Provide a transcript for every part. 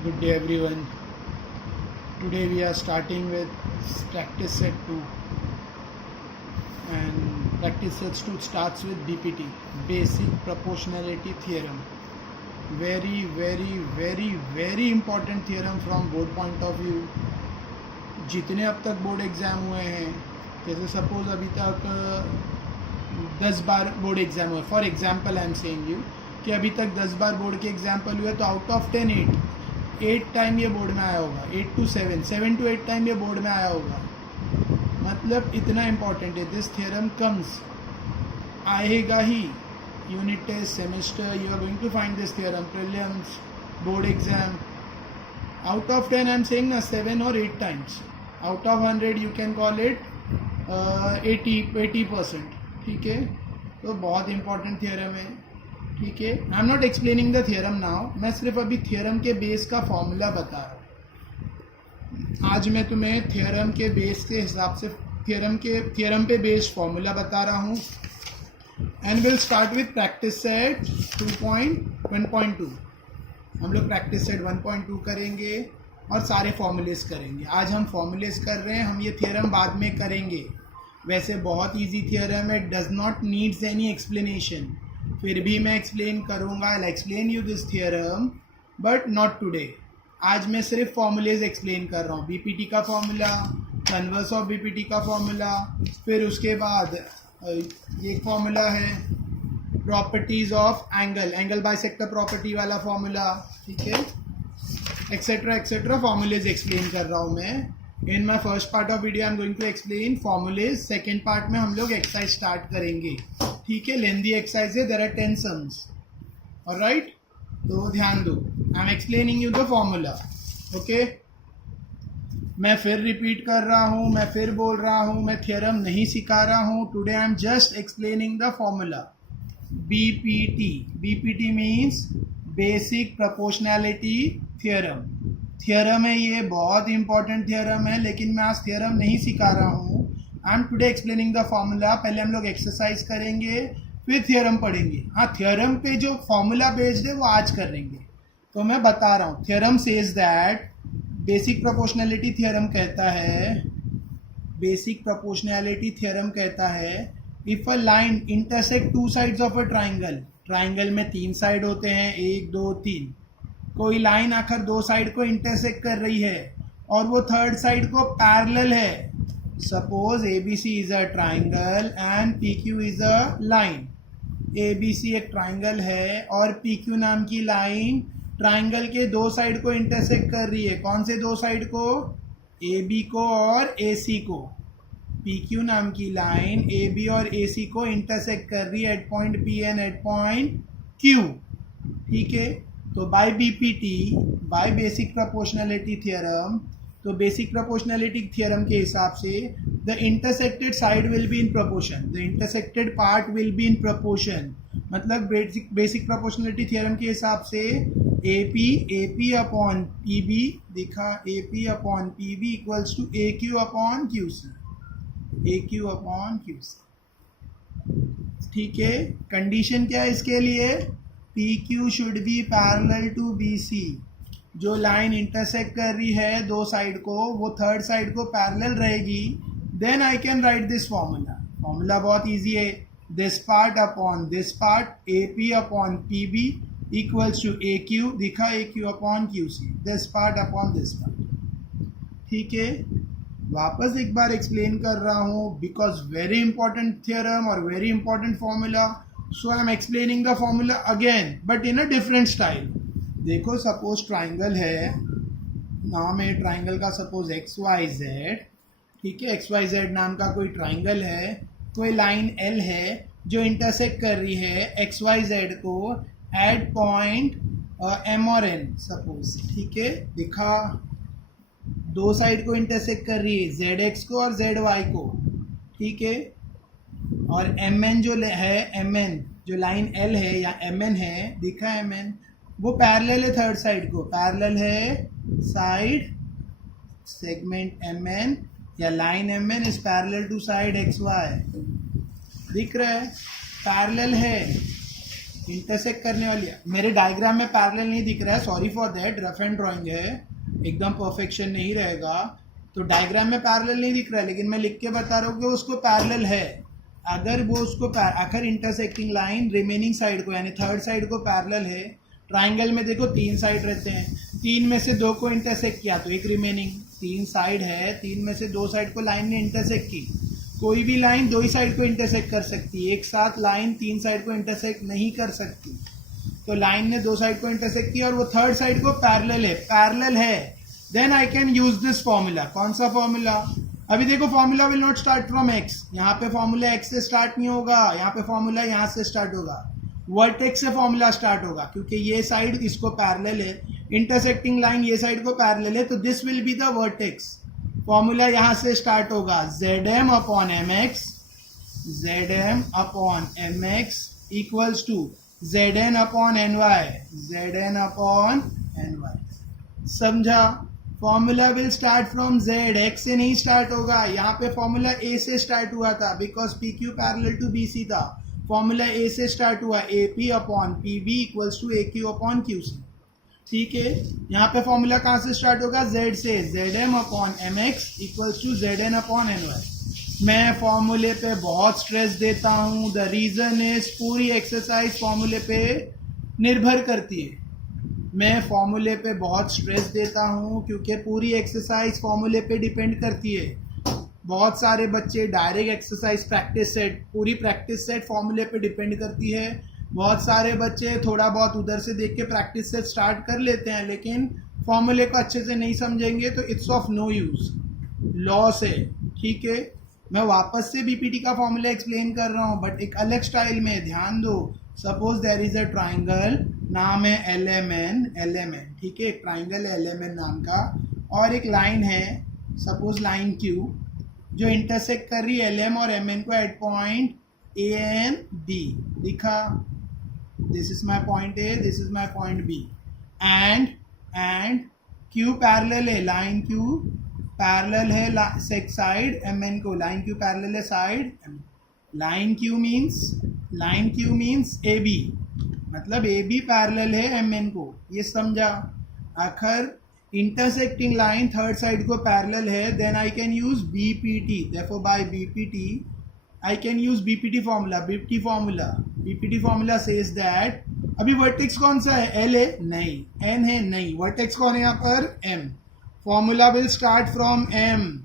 Good day everyone. Today we are starting with practice set 2, and practice set 2 starts with BPT, basic proportionality theorem. Very important theorem from board point of view. जितने अब तक board exam हुए हैं, जैसे suppose अभी तक 10 बार board exam हुए, for example I am saying you कि अभी तक 10 बार बोर्ड के एग्जाम्पल हुए, तो आउट ऑफ 10 8 टाइम ये बोर्ड में आया होगा, 8 to 7 7 to 8 टाइम ये बोर्ड में आया होगा. मतलब इतना इम्पॉर्टेंट है. दिस थियरम कम्स, आएगा ही, unit test, semester, you are going to find this theorem, prelims, board exam. Out of 10 I am saying ना 7 or 8 times. Out of 100 you can call it 80%. ठीक है, तो बहुत इंपॉर्टेंट थियरम है. ठीक है, I am not explaining the theorem now, मैं सिर्फ अभी थियरम के बेस का फॉर्मूला बता रहा हूँ. आज मैं तुम्हें थियरम के बेस के हिसाब से थियरम पे बेस्ड फॉर्मूला बता रहा हूँ. And will start with practice set 2.1.2. हम लोग प्रैक्टिस सेट 1.2 करेंगे और सारे फॉर्मूलेस करेंगे. आज हम फॉर्मूलेस कर रहे हैं, हम ये थियरम बाद में करेंगे. वैसे बहुत इजी थियरम है, does not needs any explanation. फिर भी मैं एक्सप्लेन करूँगा, I explain you this theorem, but not today. आज मैं सिर्फ फॉर्मूलेज एक्सप्लेन कर रहा हूँ. बीपीटी का फॉर्मूला, कन्वर्स ऑफ बीपीटी का फॉर्मूला, फिर उसके बाद ये फॉर्मूला है properties of angle bisector property वाला फॉर्मूला. ठीक है, एक्सेट्रा फॉर्मूलेज एक्सप्लेन कर रहा हूँ मैं. In my first part of video I am going to explain formulas. Second part में हम लोग एक्सरसाइज स्टार्ट करेंगे. ठीक है, लेंदी एक्सरसाइज है, देयर आर 10 सम्स. ऑलराइट, तो ध्यान दो, I am explaining you the formula. Okay, मैं फिर रिपीट कर रहा हूँ, मैं फिर बोल रहा हूँ, मैं थियरम नहीं सिखा रहा हूँ. Today I am just explaining the formula. BPT means basic proportionality theorem. Theorem है, ये बहुत इंपॉर्टेंट थियरम है, लेकिन मैं आज थियरम नहीं सिखा रहा हूँ. I M today explaining the formula. पहले हम लोग एक्सरसाइज करेंगे, फिर थियरम पढ़ेंगे. हाँ, थियरम पे जो फॉर्मूला बेस्ड है वो आज करेंगे. तो मैं बता रहा हूँ, theorem says that, basic proportionality theorem कहता है, if a line intersect two sides of a triangle में 3 साइड होते हैं, 1 2 3. कोई लाइन आकर 2 साइड को इंटरसेक्ट कर रही है और वो थर्ड साइड को पैरेलल है. Suppose ABC is a triangle and PQ is a line. ABC एक ट्राइंगल है और PQ नाम की लाइन ट्राइंगल के 2 साइड को इंटरसेक्ट कर रही है. कौन से 2 साइड को? AB को और AC को. PQ नाम की लाइन AB और AC को इंटरसेक्ट कर रही है at point P and at point Q. ठीक है, तो by BPT, by basic proportionality theorem, तो बेसिक प्रोपोर्शनैलिटी थियरम के हिसाब से the intersected side will be in proportion, the intersected part will be in proportion. मतलब बेसिक प्रोपोर्शनैलिटी थियरम के हिसाब से AP अपॉन PB दिखा, AP upon PB equals to AQ upon QC. ठीक है, कंडीशन क्या है इसके लिए? PQ should be parallel to BC. जो लाइन इंटरसेक्ट कर रही है 2 साइड को, वो थर्ड साइड को पैरेलल रहेगी. Then I can write this formula बहुत इजी है. This part upon this part, AP upon PB equals to AQ दिखा, AQ upon QC. This part upon this part. ठीक है, वापस एक बार एक्सप्लेन कर रहा हूँ, बिकॉज वेरी इंपॉर्टेंट थियरम और very important formula. So I am explaining the formula again, but in a different style. देखो, सपोज ट्राइंगल है, नाम है ट्राइंगल का सपोज XYZ. ठीक है, XYZ नाम का कोई ट्राइंगल है, कोई लाइन L है जो इंटरसेक्ट कर रही है XYZ को एट पॉइंट M और N सपोज. ठीक है, दिखा, 2 साइड को इंटरसेक्ट कर रही है, ZX को और ZY को. ठीक है, और MN जो है, MN जो लाइन L है या MN है, दिखा MN, वो पैरेलल है थर्ड साइड को. पैरेलल है साइड सेगमेंट MN या line MN is parallel to side XY. दिख रहा है, पैरेलल है. इंटरसेक्ट करने वाली है। मेरे डायग्राम में पैरेलल नहीं दिख रहा है, sorry for that, rough and drawing है, एकदम परफेक्शन नहीं रहेगा, तो डायग्राम में पैरेलल नहीं दिख रहा है, लेकिन मैं लिख के बता रहा हूँ कि उसको पैरेलल है। अगर वो उसको आखिर इंटरसेक्टिंग लाइन रिमेनिंग साइड को यानी थर्ड साइड को पैरेलल है, ट्राइंगल में देखो 3 साइड रहते हैं, 3 में से 2 को इंटरसेक्ट किया तो एक रिमेनिंग, 3 साइड है, 3 में से 2 साइड को लाइन ने इंटरसेक्ट की। कोई भी लाइन 2 ही साइड को इंटरसेक्ट कर सकती है, एक साथ लाइन 3 साइड को इंटरसेक्ट नहीं कर सकती। तो लाइन ने 2 साइड को इंटरसेक्ट किया और वो थर्ड साइड को पैरेलल है, then I can use this formula. कौन सा फॉर्मूला? अभी देखो formula will not start from X, यहाँ पे फॉर्मूला एक्स से स्टार्ट नहीं होगा, यहाँ पे फॉर्मूला यहाँ से स्टार्ट होगा, वर्टेक्स से फॉर्मूला स्टार्ट होगा, क्योंकि ये साइड इसको पैरेलल है, इंटरसेक्टिंग लाइन ये साइड को पैरेलल है, तो this will be the vertex. Formula यहां से स्टार्ट होगा, ZM upon MX, ZM upon MX equals to ZN upon NY, ZN upon NY। समझा? Formula will start from Z, X से नहीं स्टार्ट होगा। यहाँ पे फॉर्मूला A से स्टार्ट हुआ था because PQ parallel to BC था, फॉर्मूला A से स्टार्ट हुआ, AP upon PB equals to AQ upon QC। ठीक है, यहाँ पे फॉर्मूला कहाँ से स्टार्ट होगा? Z से, ZM upon MX equals to ZN upon NY। मैं फॉर्मूले पे बहुत स्ट्रेस देता हूँ, द रीजन इज पूरी एक्सरसाइज फॉर्मूले पे निर्भर करती है। मैं फॉर्मूले पे बहुत स्ट्रेस देता हूँ क्योंकि पूरी एक्सरसाइज फॉर्मूले पे डिपेंड करती है। बहुत सारे बच्चे डायरेक्ट एक्सरसाइज प्रैक्टिस सेट, पूरी प्रैक्टिस सेट फॉर्मूले पे डिपेंड करती है। बहुत सारे बच्चे थोड़ा बहुत उधर से देख के प्रैक्टिस से स्टार्ट कर लेते हैं, लेकिन फॉर्मूले को अच्छे से नहीं समझेंगे तो it's of no use, loss है। ठीक है, मैं वापस से बीपीटी का फॉर्मूला एक्सप्लेन कर रहा हूँ बट एक अलग स्टाइल में, ध्यान दो। Suppose there is a triangle, नाम है LMN, ठीक है, एक ट्राइंगल है LMN नाम का, और एक लाइन है सपोज लाइन Q जो इंटरसेक्ट कर रही है LM और MN को at point A and B। दिखा, this is my point A, this is my point B, and Q parallel है, लाइन Q पैरेलल है साइड MN को, लाइन Q पैरेलल है side MN। Line Q means AB, मतलब AB parallel है MN को, ये समझा? आखिर इंटरसेक्टिंग लाइन थर्ड साइड को पैरेलल है, then I can use BPT, therefore by BPT I can use BPT formula। BPT formula says that, अभी vertex कौन सा है? L है? नहीं। N है? नहीं। वर्टेक्स कौन है यहाँ पर? M। Formula will start from M,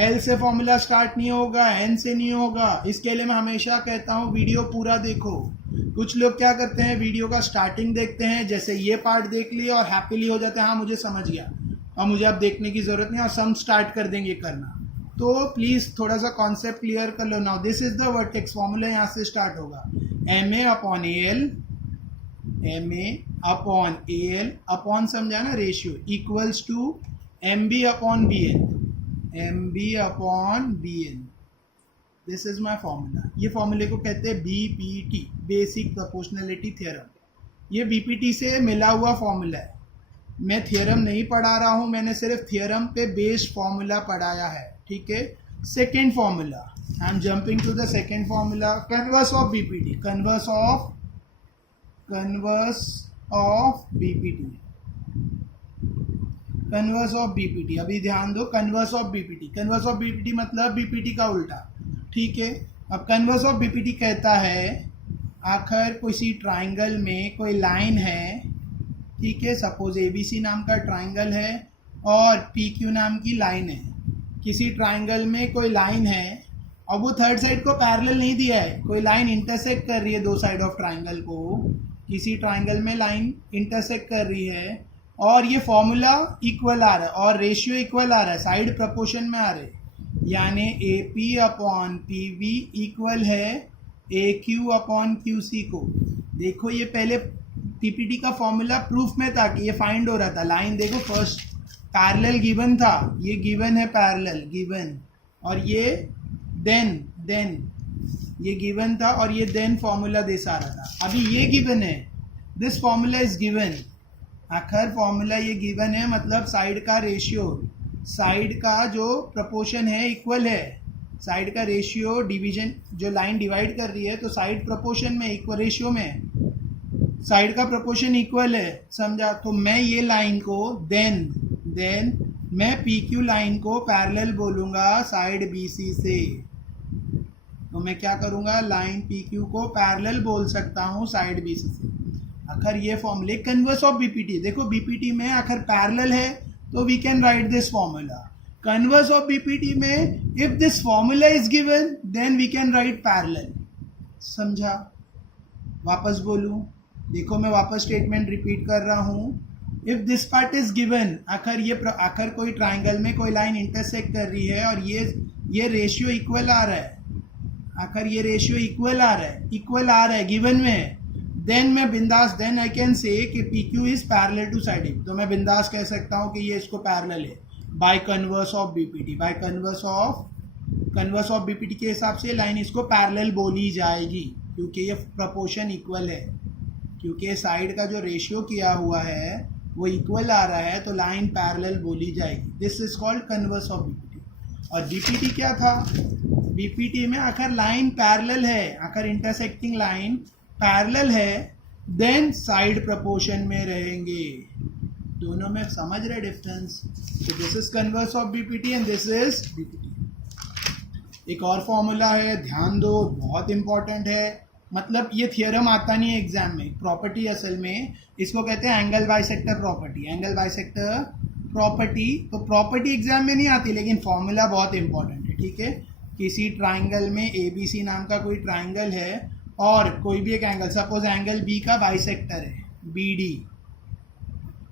L से फॉर्मूला स्टार्ट नहीं होगा, N से नहीं होगा। इसके लिए मैं हमेशा कहता हूँ वीडियो पूरा देखो। कुछ लोग क्या करते हैं, वीडियो का स्टार्टिंग देखते हैं, जैसे ये पार्ट देख लिया और हैप्पीली हो जाते हैं, हाँ मुझे समझ गया और मुझे अब देखने की जरूरत नहीं, और सम स्टार्ट कर देंगे करना। तो प्लीज थोड़ा सा कॉन्सेप्ट क्लियर कर लो। Now this is the vertex, formula यहाँ से स्टार्ट होगा, MA अपॉन AL अपॉन समझा ना ratio, equals to MB upon BN। This is my formula. ये फॉर्मूले को कहते हैं BPT, बेसिक प्रोपोर्शनलिटी थ्योरम। ये BPT से मिला हुआ फॉर्मूला है। मैं थ्योरम नहीं पढ़ा रहा हूँ, मैंने सिर्फ थ्योरम पे बेस्ड फॉर्मूला पढ़ाया है। ठीक है, second formula, I am jumping to the second formula, converse of BPT, converse of BPT। अभी ध्यान दो, कन्वर्स ऑफ BPT मतलब BPT का उल्टा। ठीक है, अब कन्वर्स ऑफ BPT कहता है आखिर किसी ट्राइंगल में कोई लाइन है, ठीक है, सपोज ABC नाम का ट्राइंगल है और PQ नाम की लाइन है। किसी ट्राइंगल में कोई लाइन है और वो थर्ड साइड को पैरेलल नहीं दिया है, कोई लाइन इंटरसेक्ट कर रही है दो साइड ऑफ ट्राइंगल को, किसी ट्राइंगल में लाइन इंटरसेक्ट कर रही है और ये फॉर्मूला इक्वल आ रहा है और रेशियो इक्वल आ रहा है, साइड प्रपोर्शन में आ रहे हैं, यानी AP अपॉन PB इक्वल है AQ अपॉन QC को। देखो ये पहले PPT का फॉर्मूला प्रूफ में था कि ये फाइंड हो रहा था। लाइन देखो, फर्स्ट पैरेलल गिवन था, ये गिवन है पैरेलल गिवन, और ये देन ये गिवन था और ये देन फॉर्मूला दे सा रहा था। अभी ये गिवन है, दिस फॉर्मूला इज गिवन, आखिर फॉर्मूला ये गिवन है, मतलब साइड का रेशियो, साइड का जो प्रपोर्शन है इक्वल है, साइड का रेशियो डिवीजन, जो लाइन डिवाइड कर रही है तो साइड प्रपोर्शन में इक्वल रेशियो में, साइड का प्रोपोर्शन इक्वल है, समझा। तो मैं ये लाइन को देन मैं पी क्यू लाइन को पैरेलल बोलूंगा साइड बी सी से। तो मैं क्या करूंगा, लाइन पी क्यू को पैरेलल बोल सकता हूं साइड बी सी से। आखिर ये फॉर्मूले कन्वर्स ऑफ बीपीटी, देखो बीपीटी में आखिर पैरेलल है तो we can write this formula. Converse of BPT में if this formula is given then we can write parallel, समझा। वापस बोलूं, देखो मैं वापस स्टेटमेंट रिपीट कर रहा हूं। If this part is given, आखिर कोई ट्राइंगल में कोई लाइन इंटरसेक्ट कर रही है और ये रेशियो इक्वल आ रहा है, आखिर ये रेशियो इक्वल आ रहा है गिवन में, देन मैं बिंदास देन आई कैन से कि P Q is parallel to side A. तो मैं बिंदास कह सकता हूं कि ये इसको पैरेलल है bye converse of BPT. Bye converse of BPT के हिसाब से लाइन इसको पैरेलल बोली जाएगी क्योंकि ये प्रोपोर्शन इक्वल है, क्योंकि साइड का जो रेशियो किया हुआ है वो इक्वल आ रहा है तो लाइन पैरेलल बोली जाएगी। This is called converse of BPT. और बीपीटी क्या था, बीपीटी में आखिर लाइन पैरेलल है, आखिर इंटरसेक्टिंग लाइन पैरेलल है, देन साइड प्रोपोर्शन में रहेंगे। दोनों में समझ रहे डिफरेंस। तो this is converse of BPT and this is BPT. एक और फॉर्मूला है, ध्यान दो, बहुत इंपॉर्टेंट है। मतलब ये थियरम आता नहीं है एग्जाम में, प्रॉपर्टी असल में इसको कहते हैं angle bisector property. Angle bisector property, तो प्रॉपर्टी एग्जाम में नहीं आती लेकिन फॉर्मूला बहुत इंपॉर्टेंट है, ठीक है। किसी ट्राइंगल में ABC नाम का कोई ट्राइंगल है और कोई भी एक एंगल, सपोज एंगल बी का बाइसेक्टर है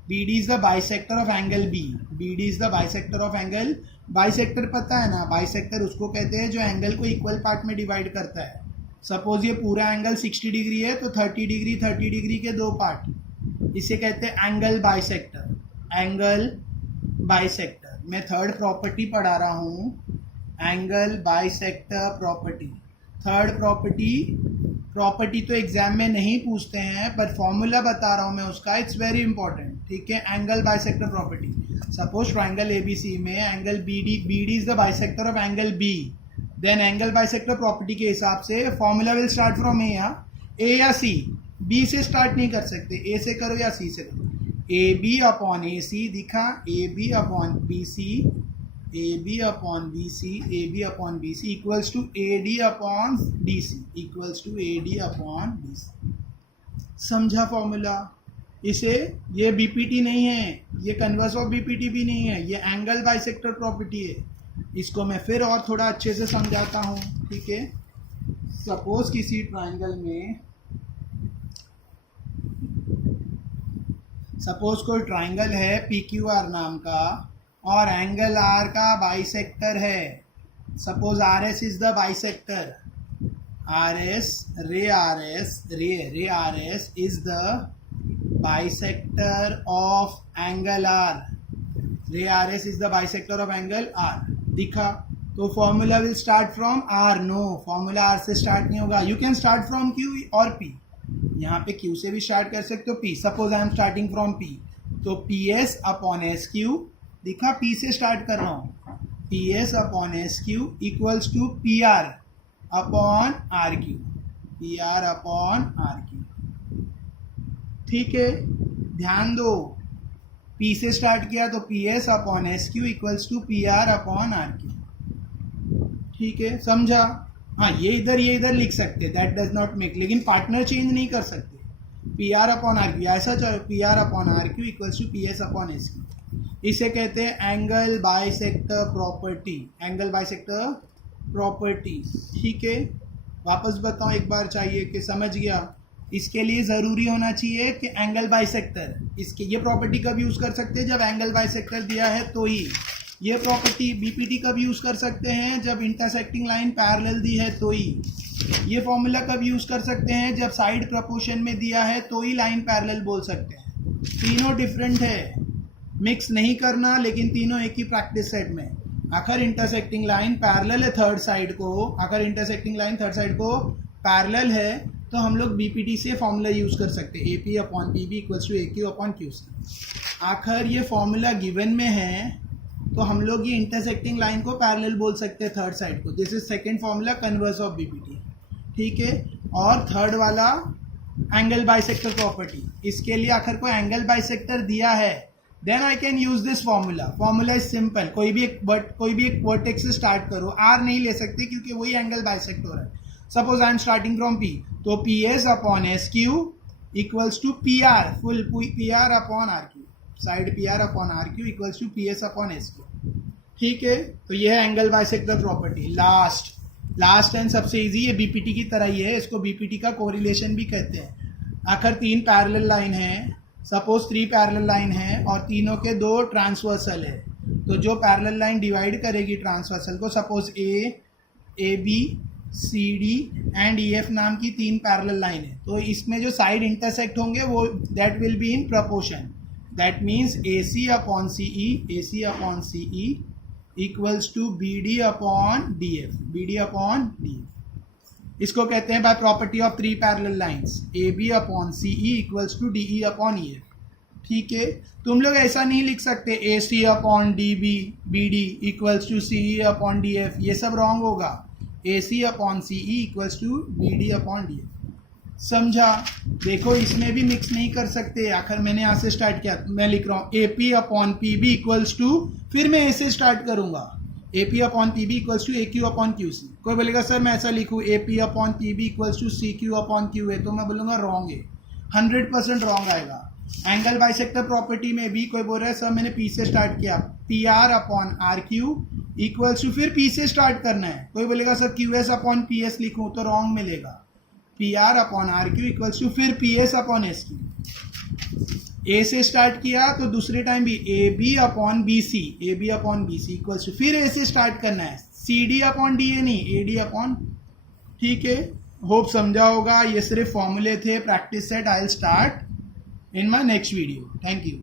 BD is the bisector of angle B. BD is the bisector of angle, bisector पता है ना, बाइसेक्टर उसको कहते हैं जो एंगल को इक्वल पार्ट में डिवाइड करता है। सपोज ये पूरा एंगल 60 डिग्री है तो 30 डिग्री के दो पार्ट, इसे कहते हैं एंगल बाइसेक्टर। एंगल बाइसेक्टर, मैं थर्ड प्रॉपर्टी पढ़ा रहा हूँ, angle bisector property. Third property तो एग्जाम में नहीं पूछते हैं पर फॉर्मूला बता रहा हूँ मैं उसका, इट्स वेरी इंपॉर्टेंट, ठीक है। Angle bisector property, suppose triangle ABC में angle BD is the bisector of angle B, then angle bisector property के हिसाब से formula will start from A या C। B से स्टार्ट नहीं कर सकते, A से करो या C से करो। AB अपॉन AC दिखा, AB upon BC equals to AD upon DC, समझा फॉर्मूला। इसे, ये बीपीटी नहीं है, ये कन्वर्स ऑफ बीपीटी भी नहीं है, ये एंगल बाइसेक्टर प्रॉपर्टी है। इसको मैं फिर और थोड़ा अच्छे से समझाता हूँ, ठीक है। सपोज किसी ट्राइंगल में, सपोज कोई ट्राइंगल है PQR नाम का और एंगल R का बाइसेक्टर है। Suppose RS is the bisector, ray RS is the bisector of angle R। Ray RS is the bisector of angle R दिखा। तो formula will start from R, no, formula R से start नहीं होगा। You can start from Q और P, यहाँ पे Q से भी स्टार्ट कर सकते हो, P। Suppose I am starting from P, तो PS अपॉन SQ दिखा, P से स्टार्ट कर रहा हूँ, PS upon SQ equals to PR upon RQ, ठीक है। ध्यान दो, P से स्टार्ट किया तो PS upon SQ equals to PR upon RQ, ठीक है, समझा। हाँ, ये इधर लिख सकते, दैट डज नॉट मेक, लेकिन पार्टनर चेंज नहीं कर सकते। PR अपॉन RQ ऐसा चलो, PR upon RQ equals to PS upon SQ। इसे कहते हैं angle bisector property, angle bisector property, ठीक है। वापस बताओ एक बार चाहिए कि समझ गया। इसके लिए ज़रूरी होना चाहिए कि एंगल बाइसेक्टर, इसके ये प्रॉपर्टी कब यूज़ कर सकते हैं, जब एंगल बाइसेक्टर दिया है तो ही। ये प्रॉपर्टी बीपीटी कब यूज़ कर सकते हैं, जब इंटरसेक्टिंग लाइन पैरेलल दी है तो ही। ये फॉर्मूला कब यूज़ कर सकते हैं, जब साइड प्रोपोर्शन में दिया है तो ही लाइन पैरेलल बोल सकते हैं। तीनों डिफरेंट है, मिक्स नहीं करना, लेकिन तीनों एक ही प्रैक्टिस सेट में। आखिर इंटरसेक्टिंग लाइन पैरेलल है थर्ड साइड को, अगर इंटरसेक्टिंग लाइन थर्ड साइड को पैरेलल है तो हम लोग बीपीटी से फॉर्मूला यूज़ कर सकते हैं, AP upon PB equals to AQ upon QC। आखिर ये फॉर्मूला गिवन में है तो हम लोग ये इंटरसेक्टिंग लाइन को पैरेलल बोल सकते हैं थर्ड साइड को। This is second formula converse of BPT, ठीक है। और थर्ड वाला एंगल बाइसेक्टर प्रॉपर्टी, इसके लिए आखिर कोई एंगल बाइसेक्टर दिया है, then I can use this formula. Formula is simple. कोई भी एक वर्टेक्स से स्टार्ट करो, आर नहीं ले सकते क्योंकि वही एंगल बाइसेक्ट हो रहा है. Suppose I am starting from P, तो P S upon S Q equals to P R, full P R upon R Q, side P R upon R Q equals to P S upon S Q. ठीक है, तो ये है angle bisector property. Last and सबसे easy, ये BPT की तरह ही है, इसको बीपीटी का कोरिलेशन भी कहते हैं. आखिर 3 पैरेलल लाइन है, सपोज 3 पैरेलल लाइन है और तीनों के 2 ट्रांसवर्सल है, तो जो पैरेलल लाइन डिवाइड करेगी ट्रांसवर्सल को, suppose A B C D and E F नाम की 3 पैरेलल लाइन है, तो इसमें जो साइड इंटरसेक्ट होंगे वो that will be in proportion. That means A C upon C E equals to B D upon D F. इसको कहते हैं by property of 3 parallel lines, A B upon C E equals to D E upon E F. ठीक है, तुम लोग ऐसा नहीं लिख सकते A C upon D B D equals to C E upon D F, ये सब रॉन्ग होगा. ए C upon C E equals to B D upon D F. समझा? देखो इसमें भी मिक्स नहीं कर सकते. आखिर मैंने यहाँ से स्टार्ट किया, मैं लिख रहा हूँ A P upon P B equals to, फिर मैं ए से स्टार्ट करूंगा, A P upon P B equals to A Q upon Q C. कोई बोलेगा सर मैं ऐसा लिखूँ A P upon P B equals to C Q upon Q A, तो मैं बोलूँगा रॉन्ग है, 100% रॉन्ग आएगा. एंगल बाइसेक्टर प्रॉपर्टी में भी कोई बोल रहा है सर मैंने पी से स्टार्ट किया, P R upon R Q equals to, फिर पी से स्टार्ट करना है. कोई बोलेगा sir Q S upon P S लिखूँ, तो रॉन्ग मिलेगा. P R upon R Q equals to फिर P S upon S Q. A से स्टार्ट किया तो दूसरे टाइम भी A B upon B C equals to, फिर ए से स्टार्ट करना है, C D upon D A नहीं, ए डी अपॉन. ठीक है, होप समझा होगा. ये सिर्फ फॉर्मूले थे, practice set. I will start in my next video. Thank you.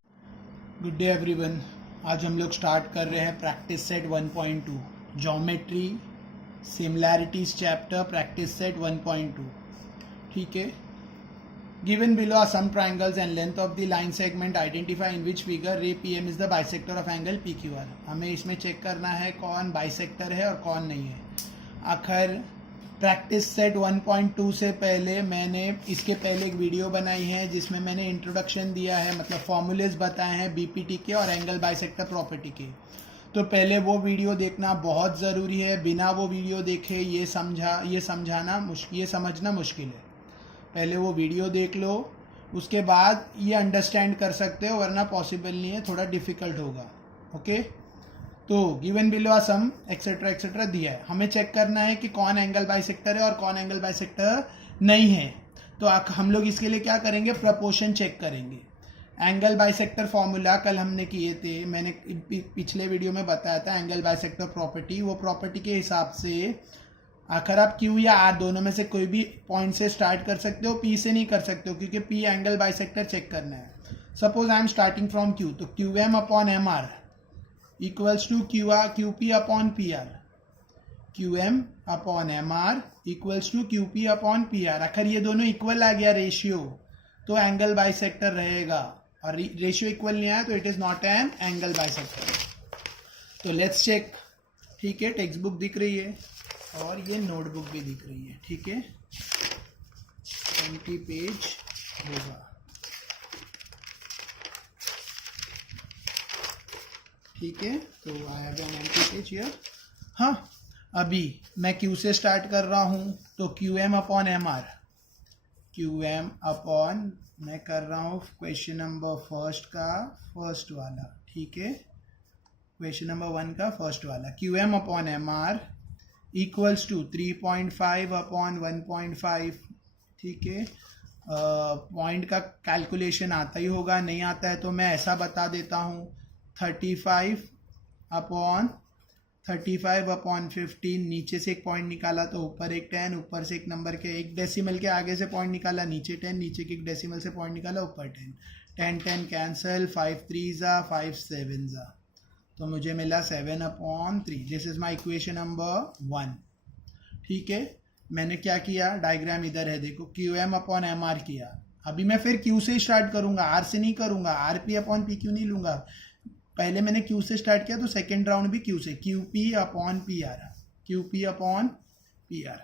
Good day everyone. आज हम लोग स्टार्ट कर रहे हैं practice set 1.2, geometry similarities chapter, practice set 1.2. ठीक है. Given below are some triangles and length of the line segment, identify in which figure ray PM is the bisector of angle PQR. हमें इसमें check करना है कौन bisector है और कौन नहीं है. आखिर प्रैक्टिस सेट 1.2 से पहले मैंने इसके पहले एक वीडियो बनाई है जिसमें मैंने इंट्रोडक्शन दिया है, मतलब फॉर्मूलेज बताए हैं बीपीटी के और एंगल बाइसेक्टर प्रॉपर्टी के. तो पहले वो वीडियो देखना बहुत ज़रूरी है. बिना वो वीडियो देखे ये समझना मुश्किल है. पहले वो वीडियो देख लो, उसके बाद ये अंडरस्टैंड कर सकते हो, वरना पॉसिबल नहीं है, थोड़ा डिफिकल्ट होगा. ओके, तो given below are some etcetera दिया है. हमें चेक करना है कि कौन एंगल बाइसेक्टर है और कौन एंगल बाइसेक्टर नहीं है. तो हम लोग इसके लिए क्या करेंगे, प्रपोर्शन चेक करेंगे. एंगल बाइसेक्टर फॉर्मूला कल हमने किए थे, मैंने पिछले वीडियो में बताया था. एंगल बाइसेक्टर प्रॉपर्टी, वो प्रॉपर्टी के हिसाब से आखिर आप क्यू या आर दोनों में से कोई भी पॉइंट से स्टार्ट कर सकते हो, पी से नहीं कर सकते हो क्योंकि पी एंगल बाइसेक्टर चेक करना है. Suppose I am starting from Q, तो Q M upon M R equals to Q P upon P R. Q M upon M R equals to Q P upon P R. आखिर ये दोनों equal आ गया ratio, तो angle bisector रहेगा. और ratio equal नहीं आया तो it is not an angle bisector. तो लेट्स चेक. ठीक है, टेक्स्ट बुक दिख रही है और ये नोटबुक भी दिख रही है. ठीक है, 20 पेज होगा. ठीक है, तो आई हैव 90 पेज हियर. हाँ, अभी मैं क्यू से स्टार्ट कर रहा हूँ, तो Q M upon M R, Q M upon, मैं कर रहा हूँ क्वेश्चन नंबर फर्स्ट का फर्स्ट वाला. ठीक है, क्वेश्चन नंबर 1 का फर्स्ट वाला. Q M upon M R equals to 3.5 upon 1.5. ठीक है, पॉइंट का कैलकुलेशन आता ही होगा, नहीं आता है तो मैं ऐसा बता देता हूँ. 35 अपॉन 15, नीचे से एक पॉइंट निकाला तो ऊपर एक 10, ऊपर से एक नंबर के एक डेसिमल के आगे से पॉइंट निकाला, नीचे 10, नीचे के एक डेसिमल से पॉइंट निकाला, ऊपर 10 कैंसल, 5 3 5 7, तो मुझे मिला 7/3. This is my equation number 1. ठीक है, मैंने क्या किया, डायग्राम इधर है देखो, Q M upon M R किया. अभी मैं फिर क्यू से स्टार्ट करूंगा, आर से नहीं करूंगा, R P upon P Q नहीं लूंगा. पहले मैंने क्यू से स्टार्ट किया तो सेकेंड राउंड भी क्यू से, Q P upon P R, Q P upon P R,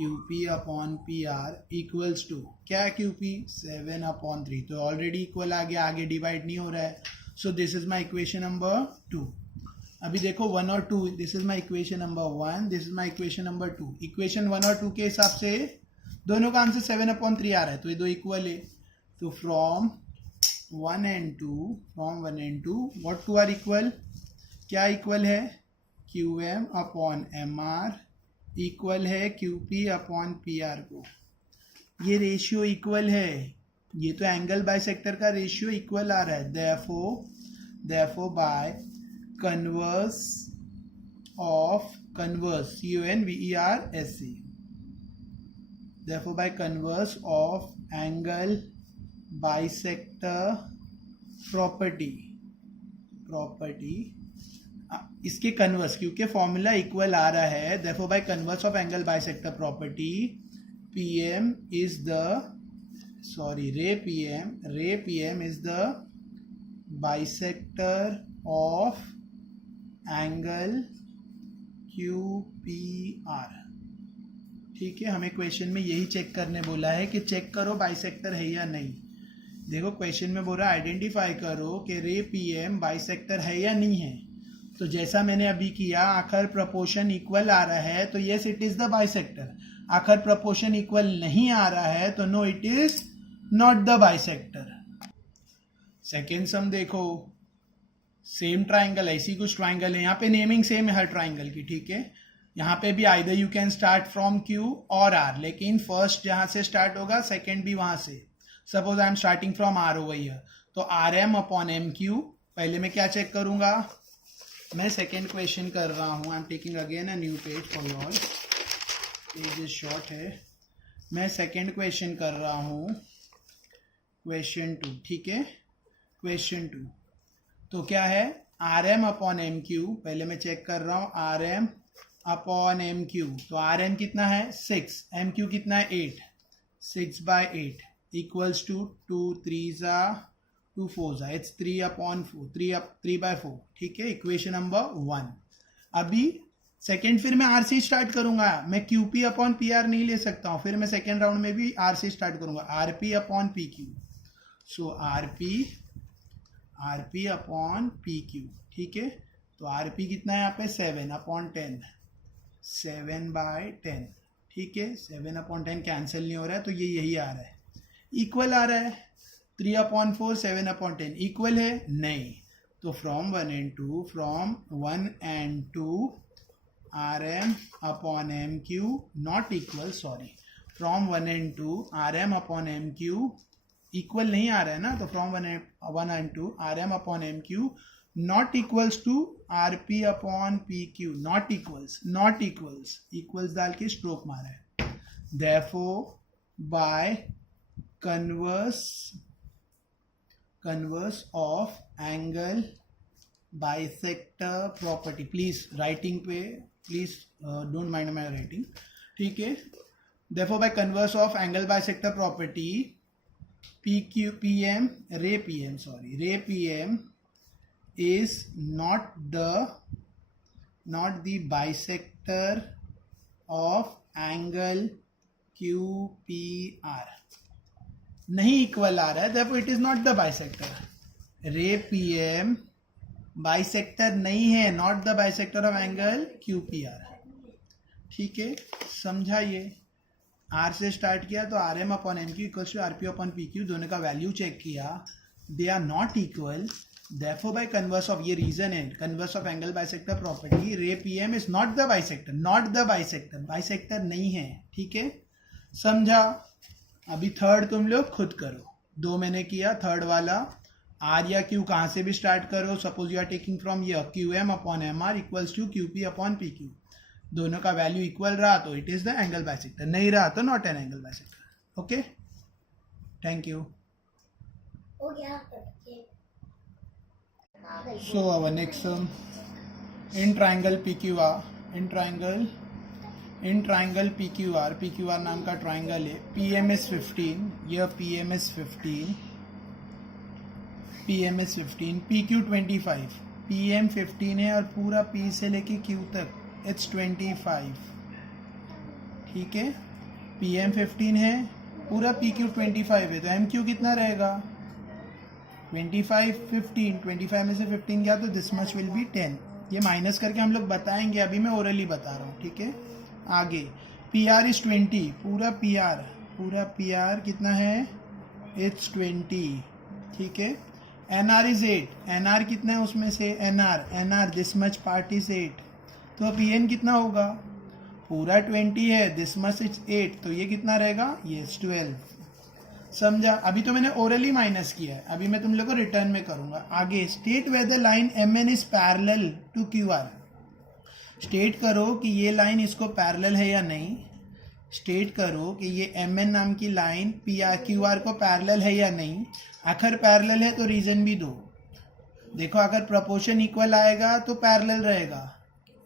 QP upon PR equals to क्या है QP 7/3 तो ऑलरेडी इक्वल आ गया, आगे डिवाइड नहीं हो रहा है. सो this is my equation number 2. अभी देखो 1 और 2, this is my equation number 1, this is my equation number 2. Equation 1 और 2 के हिसाब से दोनों का आंसर 7/3 आ रहा है तो ये दो इक्वल है. तो from 1 and 2 what two are equal? क्या इक्वल है? QM अपॉन MR इक्वल है QP अपॉन PR को. ये रेशियो इक्वल है, ये तो एंगल बाइसेक्टर का रेशियो इक्वल आ रहा है. therefore by converse CONVERSE therefore by converse of angle bisector property इसके कन्वर्स, क्योंकि फॉर्मूला इक्वल आ रहा है. therefore by converse of angle bisector property ray PM is the bisector of angle QPR. ठीक है, हमें क्वेश्चन में यही चेक करने बोला है कि चेक करो बाइसेक्टर है या नहीं. देखो क्वेश्चन में बोल रहा है आइडेंटिफाई करो कि रे PM बाइसेक्टर है या नहीं है. तो जैसा मैंने अभी किया, आखिर प्रपोर्शन इक्वल आ रहा है तो yes it is the bisector. आखिर प्रपोर्शन इक्वल नहीं आ रहा है तो no it is not the bisector. Second sum देखो, सेम ट्राइंगल, ऐसी कुछ ट्राइंगल है, यहाँ पे नेमिंग सेम है हर ट्राइंगल की. ठीक है, यहाँ पे भी either you can start from Q और R, लेकिन फर्स्ट जहां से स्टार्ट होगा सेकेंड भी वहां से. Suppose I am starting from R over here, तो RM अपॉन MQ. पहले मैं क्या चेक करूंगा, मैं सेकेंड क्वेश्चन कर रहा हूं. I am taking again a new page for your, page is short है. मैं सेकेंड क्वेश्चन कर रहा हूं, क्वेश्चन 2. ठीक है, क्वेश्चन 2 तो क्या है, RM अपॉन MQ. पहले मैं चेक कर रहा हूं RM अपॉन MQ. तो RM कितना है 6, MQ कितना है 8, 6/8 इक्वल्स टू 2 3 2 4 इट्स 3/4, 3/4. ठीक है, इक्वेशन नंबर 1. अभी सेकेंड फिर मैं R से स्टार्ट करूंगा, मैं QP अपॉन PR नहीं ले सकता हूं. फिर मैं सेकेंड राउंड में भी R से स्टार्ट करूंगा, RP अपॉन PQ. सो RP अपॉन PQ. ठीक है, तो RP कितना है यहाँ पे 7/10, 7/10. ठीक है, 7/10 कैंसिल नहीं हो रहा है तो ये यही आ रहा है, इक्वल आ रहा है. 3/4 7/10 इक्वल है नहीं. तो from 1 and 2 RM upon MQ not equal, sorry, from 1 and 2 RM upon MQ equal नहीं आ रहा है ना. तो from 1 and 2 RM upon MQ not equals to RP upon PQ. Not equals डाल के स्ट्रोक मारा है. therefore by converse of angle bisector property. Please writing पे please don't mind my writing. ठीक है, therefore by converse of angle bisector property ray PM is not the bisector of angle QPR. नहीं equal आ रहा है, therefore it is not the bisector. रे PM bisector नहीं है, not the bisector of angle QPR. ठीक है, समझाइए. R से स्टार्ट किया तो RM upon MQ equals to RP upon PQ. दोनों का वैल्यू चेक किया, they are not equal. therefore by converse of, ये रीजन है, converse of angle bisector property रे PM is not the bisector. Bisector नहीं है. ठीक है, समझा. अभी थर्ड तुम लोग खुद करो. 2 मैंने किया, थर्ड वाला R या Q कहाँ से भी स्टार्ट करो. Suppose you are taking from here QM upon MR equals to QP upon PQ. दोनों का वैल्यू इक्वल रहा तो it is the angle bisector, नहीं रहा तो not an angle bisector. Okay, thank you. So our next sum, in triangle PQR नाम का triangle है. PM is 15, यह PM is 15, PQ 25, PM 15 है और पूरा P से लेके Q तक इट्स 25. ठीक है, पी एम 15 है, पूरा पी क्यू 25 है, तो एम क्यू कितना रहेगा 25 15, 25 में से 15 गया तो दिस मच विल बी 10। ये माइनस करके हम लोग बताएंगे, अभी मैं ओरली बता रहा हूँ, ठीक है। आगे पी आर इज 20, पूरा पी आर कितना है, इट्स 20, ठीक है। N R is 8, N R कितना है उसमें से, N R this much part is 8, तो पी एन कितना होगा, पूरा 20 है, दिस मच इज 8, तो ये कितना रहेगा, ये 12। समझा। अभी तो मैंने ओरली माइनस किया है, अभी मैं तुम लोग को रिटर्न में करूंगा। आगे state whether line M N is parallel to Q R, state करो कि ये लाइन इसको पैरेलल है या नहीं, स्टेट करो कि ये एम एन नाम की line P R Q R को पैरेलल है या नहीं। अगर पैरेलल है तो रीजन भी दो। देखो अगर प्रोपोर्शन इक्वल आएगा तो पैरेलल रहेगा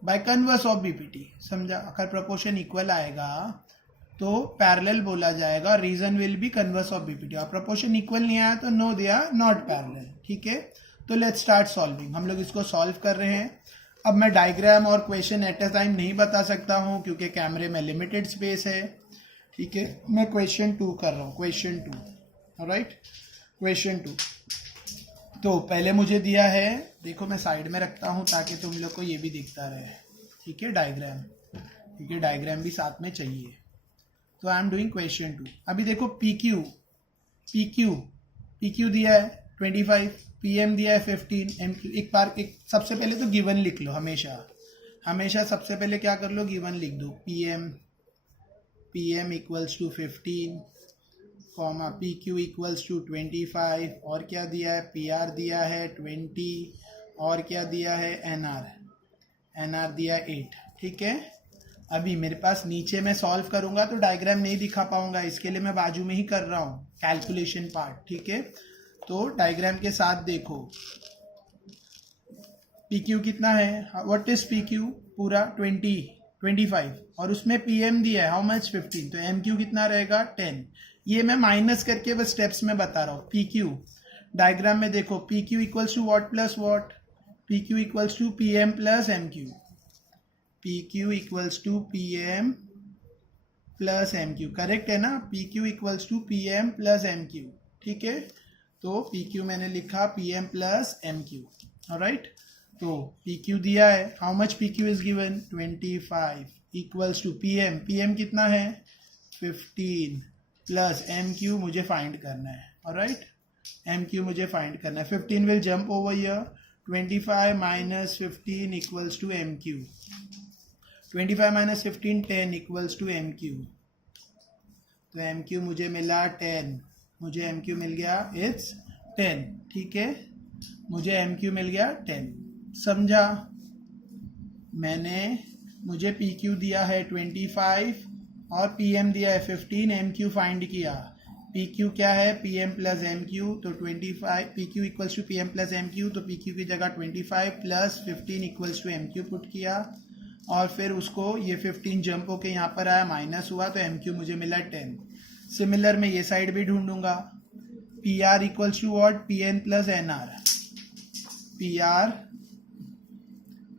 बाय कन्वर्स ऑफ बीपीटी, समझा। अगर प्रोपोर्शन इक्वल आएगा तो पैरेलल बोला जाएगा, reason will be converse of BPT. और प्रोपोर्शन इक्वल नहीं आया तो no they are not parallel, ठीक है। तो लेट्स स्टार्ट सॉल्विंग। हम लोग इसको सॉल्व कर रहे हैं। अब मैं डायग्राम और क्वेश्चन एट अ टाइम नहीं बता सकता हूँ क्योंकि कैमरे में लिमिटेड स्पेस है, ठीक है। मैं क्वेश्चन 2 कर रहा हूँ, क्वेश्चन 2, राइट। क्वेश्चन 2 तो पहले मुझे दिया है, देखो मैं साइड में रखता हूँ ताकि तुम लोग को ये भी दिखता रहे, ठीक है, डायग्राम, ठीक है, डायग्राम भी साथ में चाहिए। तो आई एम डूइंग क्वेश्चन 2। अभी देखो पी क्यू दिया है 25, पी एम दिया है 15, एम क्यू। एक सबसे पहले तो गिवन लिख लो, हमेशा सबसे पहले क्या कर लो, गिवन लिख दो। P M equals to 15, comma P Q equals to 25, और क्या दिया है, पी आर दिया है 20, और क्या दिया है, एन आर दिया 8, ठीक है। अभी मेरे पास नीचे मैं सॉल्व करूंगा तो डायग्राम नहीं दिखा पाऊंगा, इसके लिए मैं बाजू में ही कर रहा हूँ कैलकुलेशन पार्ट, ठीक है। तो डायग्राम के साथ देखो, पी क्यू कितना है, व्हाट इज पी क्यू, पूरा 25, और उसमें पी एम दिया है हाउ मच 15, तो एम क्यू कितना रहेगा 10। ये मैं माइनस करके बस स्टेप्स में बता रहा हूँ। पी क्यू डायग्राम में देखो, P Q equals to what plus what, P Q equals to P M plus M Q, P Q equals to P M plus M Q, correct है ना। P Q equals to P M plus M Q, ठीक है। तो P Q मैंने लिखा P M plus M Q, alright. तो P Q दिया है, how much P Q is given 25 equals to P M कितना है 15 प्लस एम क्यू मुझे फाइंड करना है, ऑलराइट। एम क्यू मुझे फाइंड करना है। 15 will jump over here, 25 minus 15 equals to M Q, 25 minus 15 10 equals to M Q. तो M Q मुझे मिला 10, मुझे एम क्यू मिल गया इट्स 10, ठीक है। मुझे एम क्यू मिल गया 10, समझा। मुझे पी क्यू दिया है 25 और पी एम दिया है 15, एम क्यू फाइंड किया। पी क्यू क्या है, P M plus M Q, तो 25 P Q equals to P M plus M Q, तो पी क्यू की जगह 25 plus 15 equals to M Q put किया, और फिर उसको ये 15 जंप होके यहाँ पर आया, माइनस हुआ, तो एम क्यू मुझे मिला 10। सिमिलर मैं ये साइड भी ढूंढूंगा, P R equals to what, P N plus N R,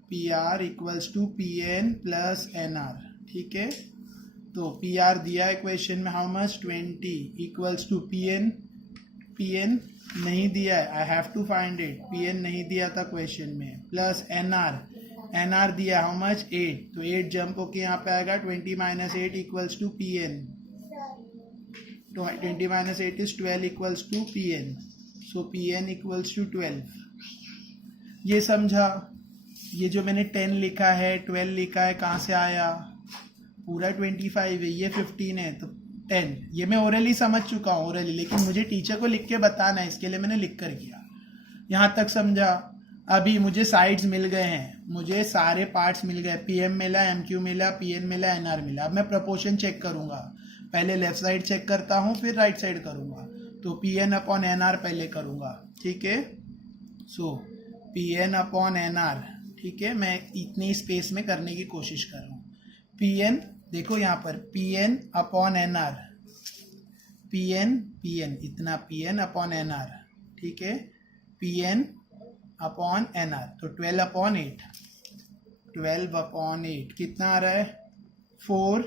P R equals to P N plus N R, ठीक है। तो पी आर दिया है क्वेश्चन में how much 20 equals to P N नहीं दिया है, I have to find it, P N नहीं दिया था क्वेश्चन में, प्लस एन आर दिया हाउ मच 8, तो 8 जंप होके यहाँ पे आएगा 20 minus 8 equals to P N, 20 minus 8 is 12 equals to P N, so P N equals to 12। ये समझा। ये जो मैंने 10 लिखा है 12 लिखा है कहाँ से आया, पूरा 25 है, ये 15 है, तो 10। ये मैं ओरली समझ चुका हूँ, ओरली, लेकिन मुझे टीचर को लिख के बताना है, इसके लिए मैंने लिख कर किया। यहाँ तक समझा। अभी मुझे साइड्स मिल गए हैं, मुझे सारे पार्ट्स मिल गए, पी एम मिला, एम क्यू मिला, पी एन मिला, एन आर मिला। अब मैं प्रपोर्शन चेक करूंगा, पहले लेफ्ट साइड चेक करता हूँ फिर राइट साइड करूंगा। तो P N upon N R पहले करूंगा, ठीक है। So P N upon N R, ठीक है। मैं इतनी स्पेस में करने की कोशिश कर रहा हूँ। पी एन देखो यहाँ पर, P N upon N R, P N इतना, P N upon N R, ठीक है। P N upon N R, तो 12 अपॉन 8, 12 अपॉन 8 कितना आ रहा है 4,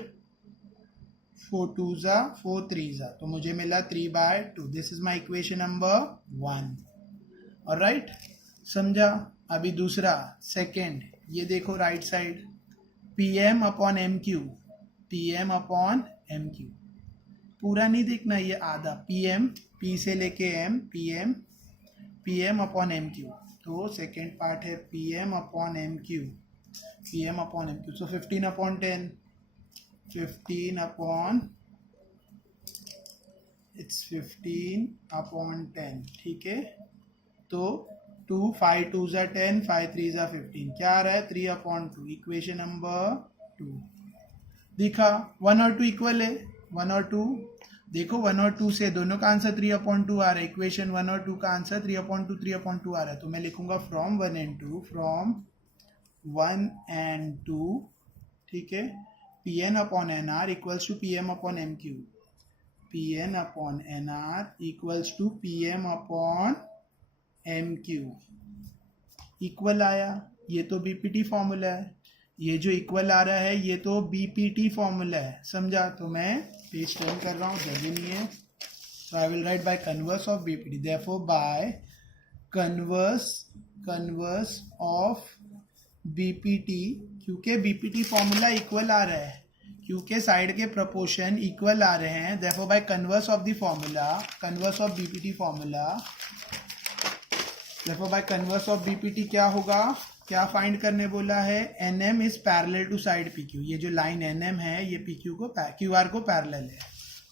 4 2 ज़ा 4 3 ज़ा, तो मुझे मिला 3/2. This is my equation number 1. Alright, समझा. अभी दूसरा सेकेंड, ये देखो right side, PM upon MQ. PM upon MQ पूरा नहीं देखना, ये आधा. P से लेके M, PM अपॉन MQ. तो सेकेंड पार्ट है PM अपॉन MQ. सो 15 अपॉन 10, 15 अपॉन 10. ठीक है, तो 2 5 2 ज़ा 10, 5 3 ज़ा 15. क्या आ रहा है? 3/2. Equation number 2. दिखा 1 और 2 इक्वल है. 1 और 2 देखो, 1 और 2 से दोनों का आंसर 3/2 आ रहा है. इक्वेशन 1 और 2 का आंसर 3/2 आ रहा है. तो मैं लिखूंगा फ्रॉम 1 एंड 2. ठीक है, Pn upon NR equals to PM upon MQ. Pn upon NR equals to PM upon MQ. Equal आया. ये तो BPT फॉर्मूला है. ये जो इक्वल आ रहा है ये तो BPT फॉर्मूला है. समझा. तो मैं पेज टर्न कर रहा हूँ, जल्दी नहीं है. So I will write by converse of BPT. Therefore by converse of BPT, क्योंकि BPT फॉर्मूला इक्वल आ रहा है, क्योंकि साइड के प्रोपोर्शन इक्वल आ रहे हैं. Therefore by converse of the formula, converse of BPT formula, therefore by converse of BPT क्या होगा? क्या फाइंड करने बोला है? NM is parallel to side PQ. ये जो लाइन NM है ये PQ को QR को पैरेलल है.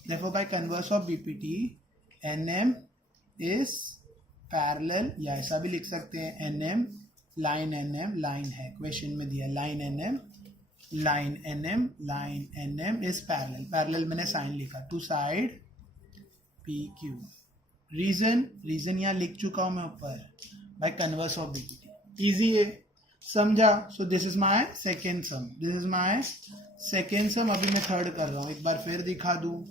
Therefore by converse of BPT NM is parallel, या ऐसा भी लिख सकते हैं NM लाइन है, क्वेश्चन में दिया लाइन NM इज पैरेलल मैंने साइन लिखा टू साइड PQ. रीजन यहाँ लिख चुका हूं मैं ऊपर, by converse of BPT. Easy है, समझा. So this is my second sum. अभी मैं थर्ड कर रहा हूँ. एक बार फिर दिखा दूँ.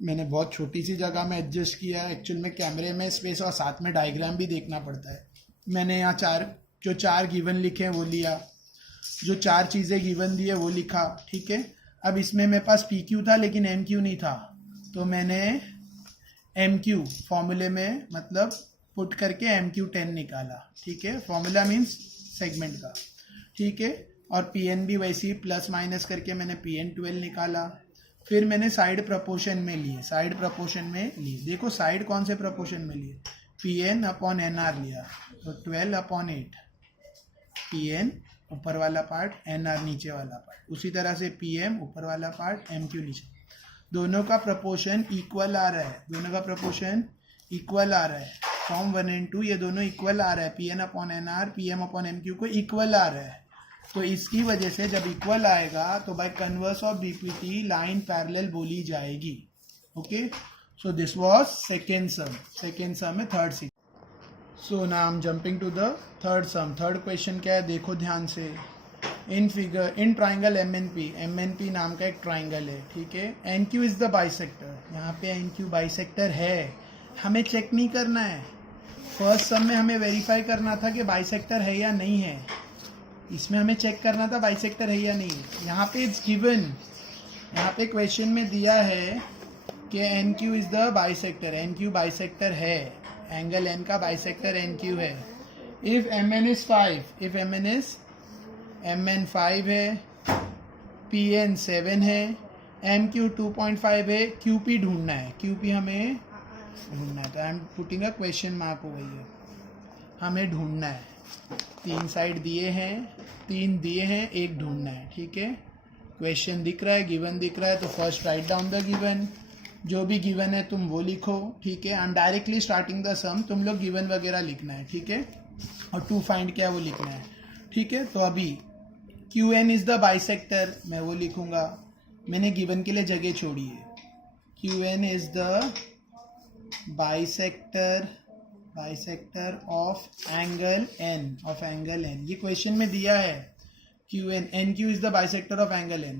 मैंने बहुत छोटी सी जगह में एडजस्ट किया है. एक्चुअल में कैमरे में स्पेस और साथ में डायग्राम भी देखना पड़ता है. मैंने यहाँ चार गिवन लिखे हैं वो लिया, जो 4 चीज़ें गिवन दी है वो लिखा. ठीक है, अब इसमें मेरे पास PQ था लेकिन MQ नहीं था, तो मैंने MQ फॉर्मूले में मतलब पुट करके MQ10 निकाला. ठीक है, फॉर्मूला मीन्स सेगमेंट का. ठीक है, और PN भी वैसे ही प्लस माइनस करके मैंने PN12 निकाला. फिर मैंने साइड प्रपोर्शन में लिए. देखो साइड कौन से प्रपोर्शन में लिए? PN अपॉन NR लिया, तो 12/8. PN ऊपर वाला पार्ट, NR नीचे वाला पार्ट. उसी तरह से PM ऊपर वाला पार्ट, MQ नीचे. दोनों का प्रपोर्शन इक्वल आ रहा है. फॉर्म 1 एंड 2 ये दोनों इक्वल आ रहा है. PN upon NR, PM upon MQ को इक्वल आ रहा है. तो इसकी वजह से जब इक्वल आएगा तो by converse of BPT line parallel बोली जाएगी. Okay, so this was second sum में third C. So now I am jumping to the third sum. Third question क्या है देखो ध्यान से. इन ट्राइंगल MNP नाम का एक ट्राइंगल है. ठीक है, NQ इज द बाइसेक्टर. यहाँ पे NQ बाइसेक्टर है. हमें चेक नहीं करना है. फर्स्ट सम में हमें वेरीफाई करना था कि बाइसेक्टर है या नहीं है. इसमें हमें चेक करना था बाइसेक्टर है या नहीं. यहाँ पे इट्स गिवन, यहाँ पे क्वेश्चन में दिया है कि NQ is the bisector. NQ bisector है. एंगल N का बाइसेक्टर NQ है. इफ MN इज 5 है, PN 7 है, MQ 2.5 है. QP ढूंढना है. QP हमें ढूंढना है. तो I am putting a question mark over here. हमें ढूंढना है. 3 साइड दिए हैं, 3 दिए हैं, 1 ढूंढना है. ठीक है, क्वेश्चन दिख रहा है, गिवन दिख रहा है, तो first write down the given. जो भी गिवन है तुम वो लिखो. ठीक है, I am directly starting the sum. तुम लोग गिवन वगैरह लिखना है. ठीक है, और टू फाइंड क्या है वो लिखना है. ठीक है, तो अभी QN इज द बाइसेक्टर, मैं वो लिखूंगा. मैंने गिवन के लिए जगह छोड़ी है. QN is the bisector of angle N. ये क्वेश्चन में दिया है. NQ is the bisector of angle N.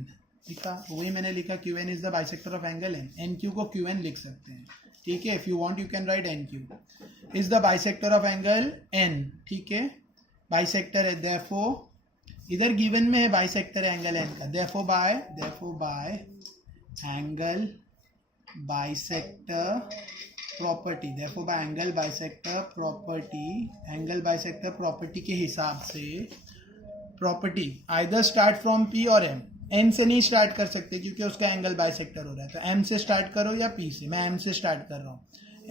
लिखा, वही मैंने लिखा. QN is the bisector of angle N. NQ को QN लिख सकते हैं. ठीक है, if you want you can right NQ is the bisector of angle N. ठीक है, बाइसेक्टर है. देयरफॉर इधर गिवन में है बाइसेक्टर एंगल N का. Therefore by angle bisector property, देखो बाय एंगल बाइसेक्टर प्रॉपर्टी के हिसाब से property either start from P और एम, एम से नहीं स्टार्ट कर सकते क्योंकि उसका एंगल बाइसेक्टर हो रहा है, तो एम से स्टार्ट करो या पी से, मैं एम से स्टार्ट कर रहा हूँ,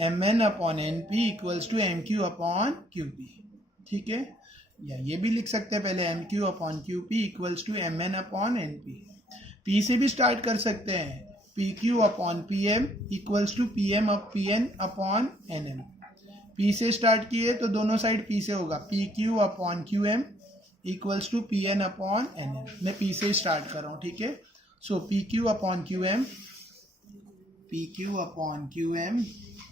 M N upon N P equals to M Q upon Q P, ठीक है, या ये भी लिख सकते हैं पहले M Q upon Q P equals to M N upon N P, P से भी स्टार्ट कर सकते हैं, P Q upon P M equals to P M up P N upon N M, P से स्टार्ट किए तो दोनों side P से होगा, P Q upon Q M equals to P N upon N M, मैं P से start कर रहा हूँ, ठीक है, so P Q upon Q M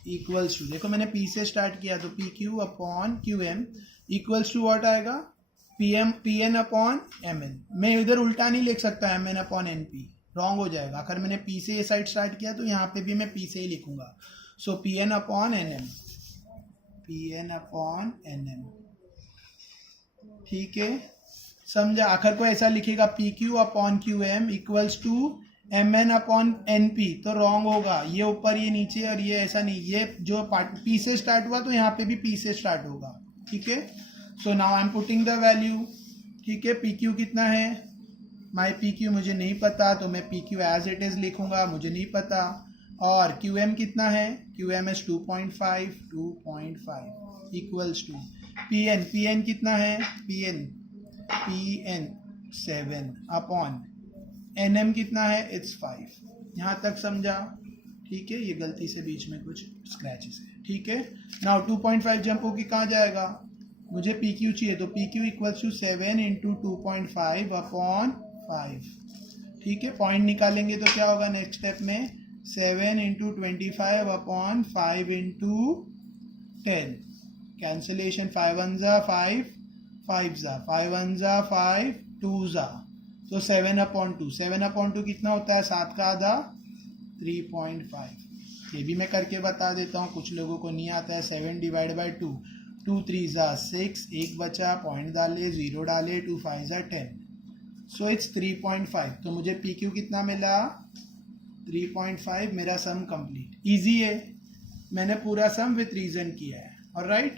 equals to, देखो मैंने पी से स्टार्ट किया तो P Q upon Q M equals to what आएगा, P N upon M N, मैं इधर उल्टा नहीं लिख सकता M N upon N P, wrong हो जाएगा, अगर मैंने पी से ये साइड स्टार्ट किया तो यहाँ पे भी मैं पी से ही लिखूंगा, so P N upon N M, ठीक है, समझा, आखिर को ऐसा लिखेगा P Q upon Q M equals to M N upon N P, तो रॉन्ग होगा, ये ऊपर ये नीचे और ये ऐसा नहीं, ये जो पार्ट पी से स्टार्ट हुआ तो यहाँ पे भी पी से स्टार्ट होगा, ठीक है, सो now I am putting the value, ठीक है, पी क्यू कितना है, माई पी क्यू मुझे नहीं पता तो मैं P Q as it is लिखूंगा, मुझे नहीं पता, और क्यू एम कितना है, Q M is 2.5 equals to P N कितना है, P N 7 upon N M कितना है, इट्स 5, यहाँ तक समझा, ठीक है, ये गलती से बीच में कुछ स्क्रैचेस है, ठीक है, नाउ 2.5 जंप होगी कहाँ जाएगा, मुझे पी क्यू चाहिए तो P Q equals to 7 into 2.5 upon 5, ठीक है, पॉइंट निकालेंगे तो क्या होगा नेक्स्ट स्टेप में, 7 इंटू 25 अपॉन 5 इंटू 10, कैंसिलेशन 5 1 जा 5 5 जा 5 1 जा 5 2 जा, तो 7 अपॉन 2 कितना होता है, 7 का आधा 3.5, ये भी मैं करके बता देता हूँ, कुछ लोगों को नहीं आता है, 7 डिवाइड बाई 2 2 3 जा 6, एक बचा, पॉइंट डाले, 0 डाले, 2 5 जा 10, सो इट्स 3.5, तो मुझे पी क्यू कितना मिला 3.5, मेरा सम कंप्लीट, इजी है, मैंने पूरा सम विथ रीजन किया है, ऑलराइट,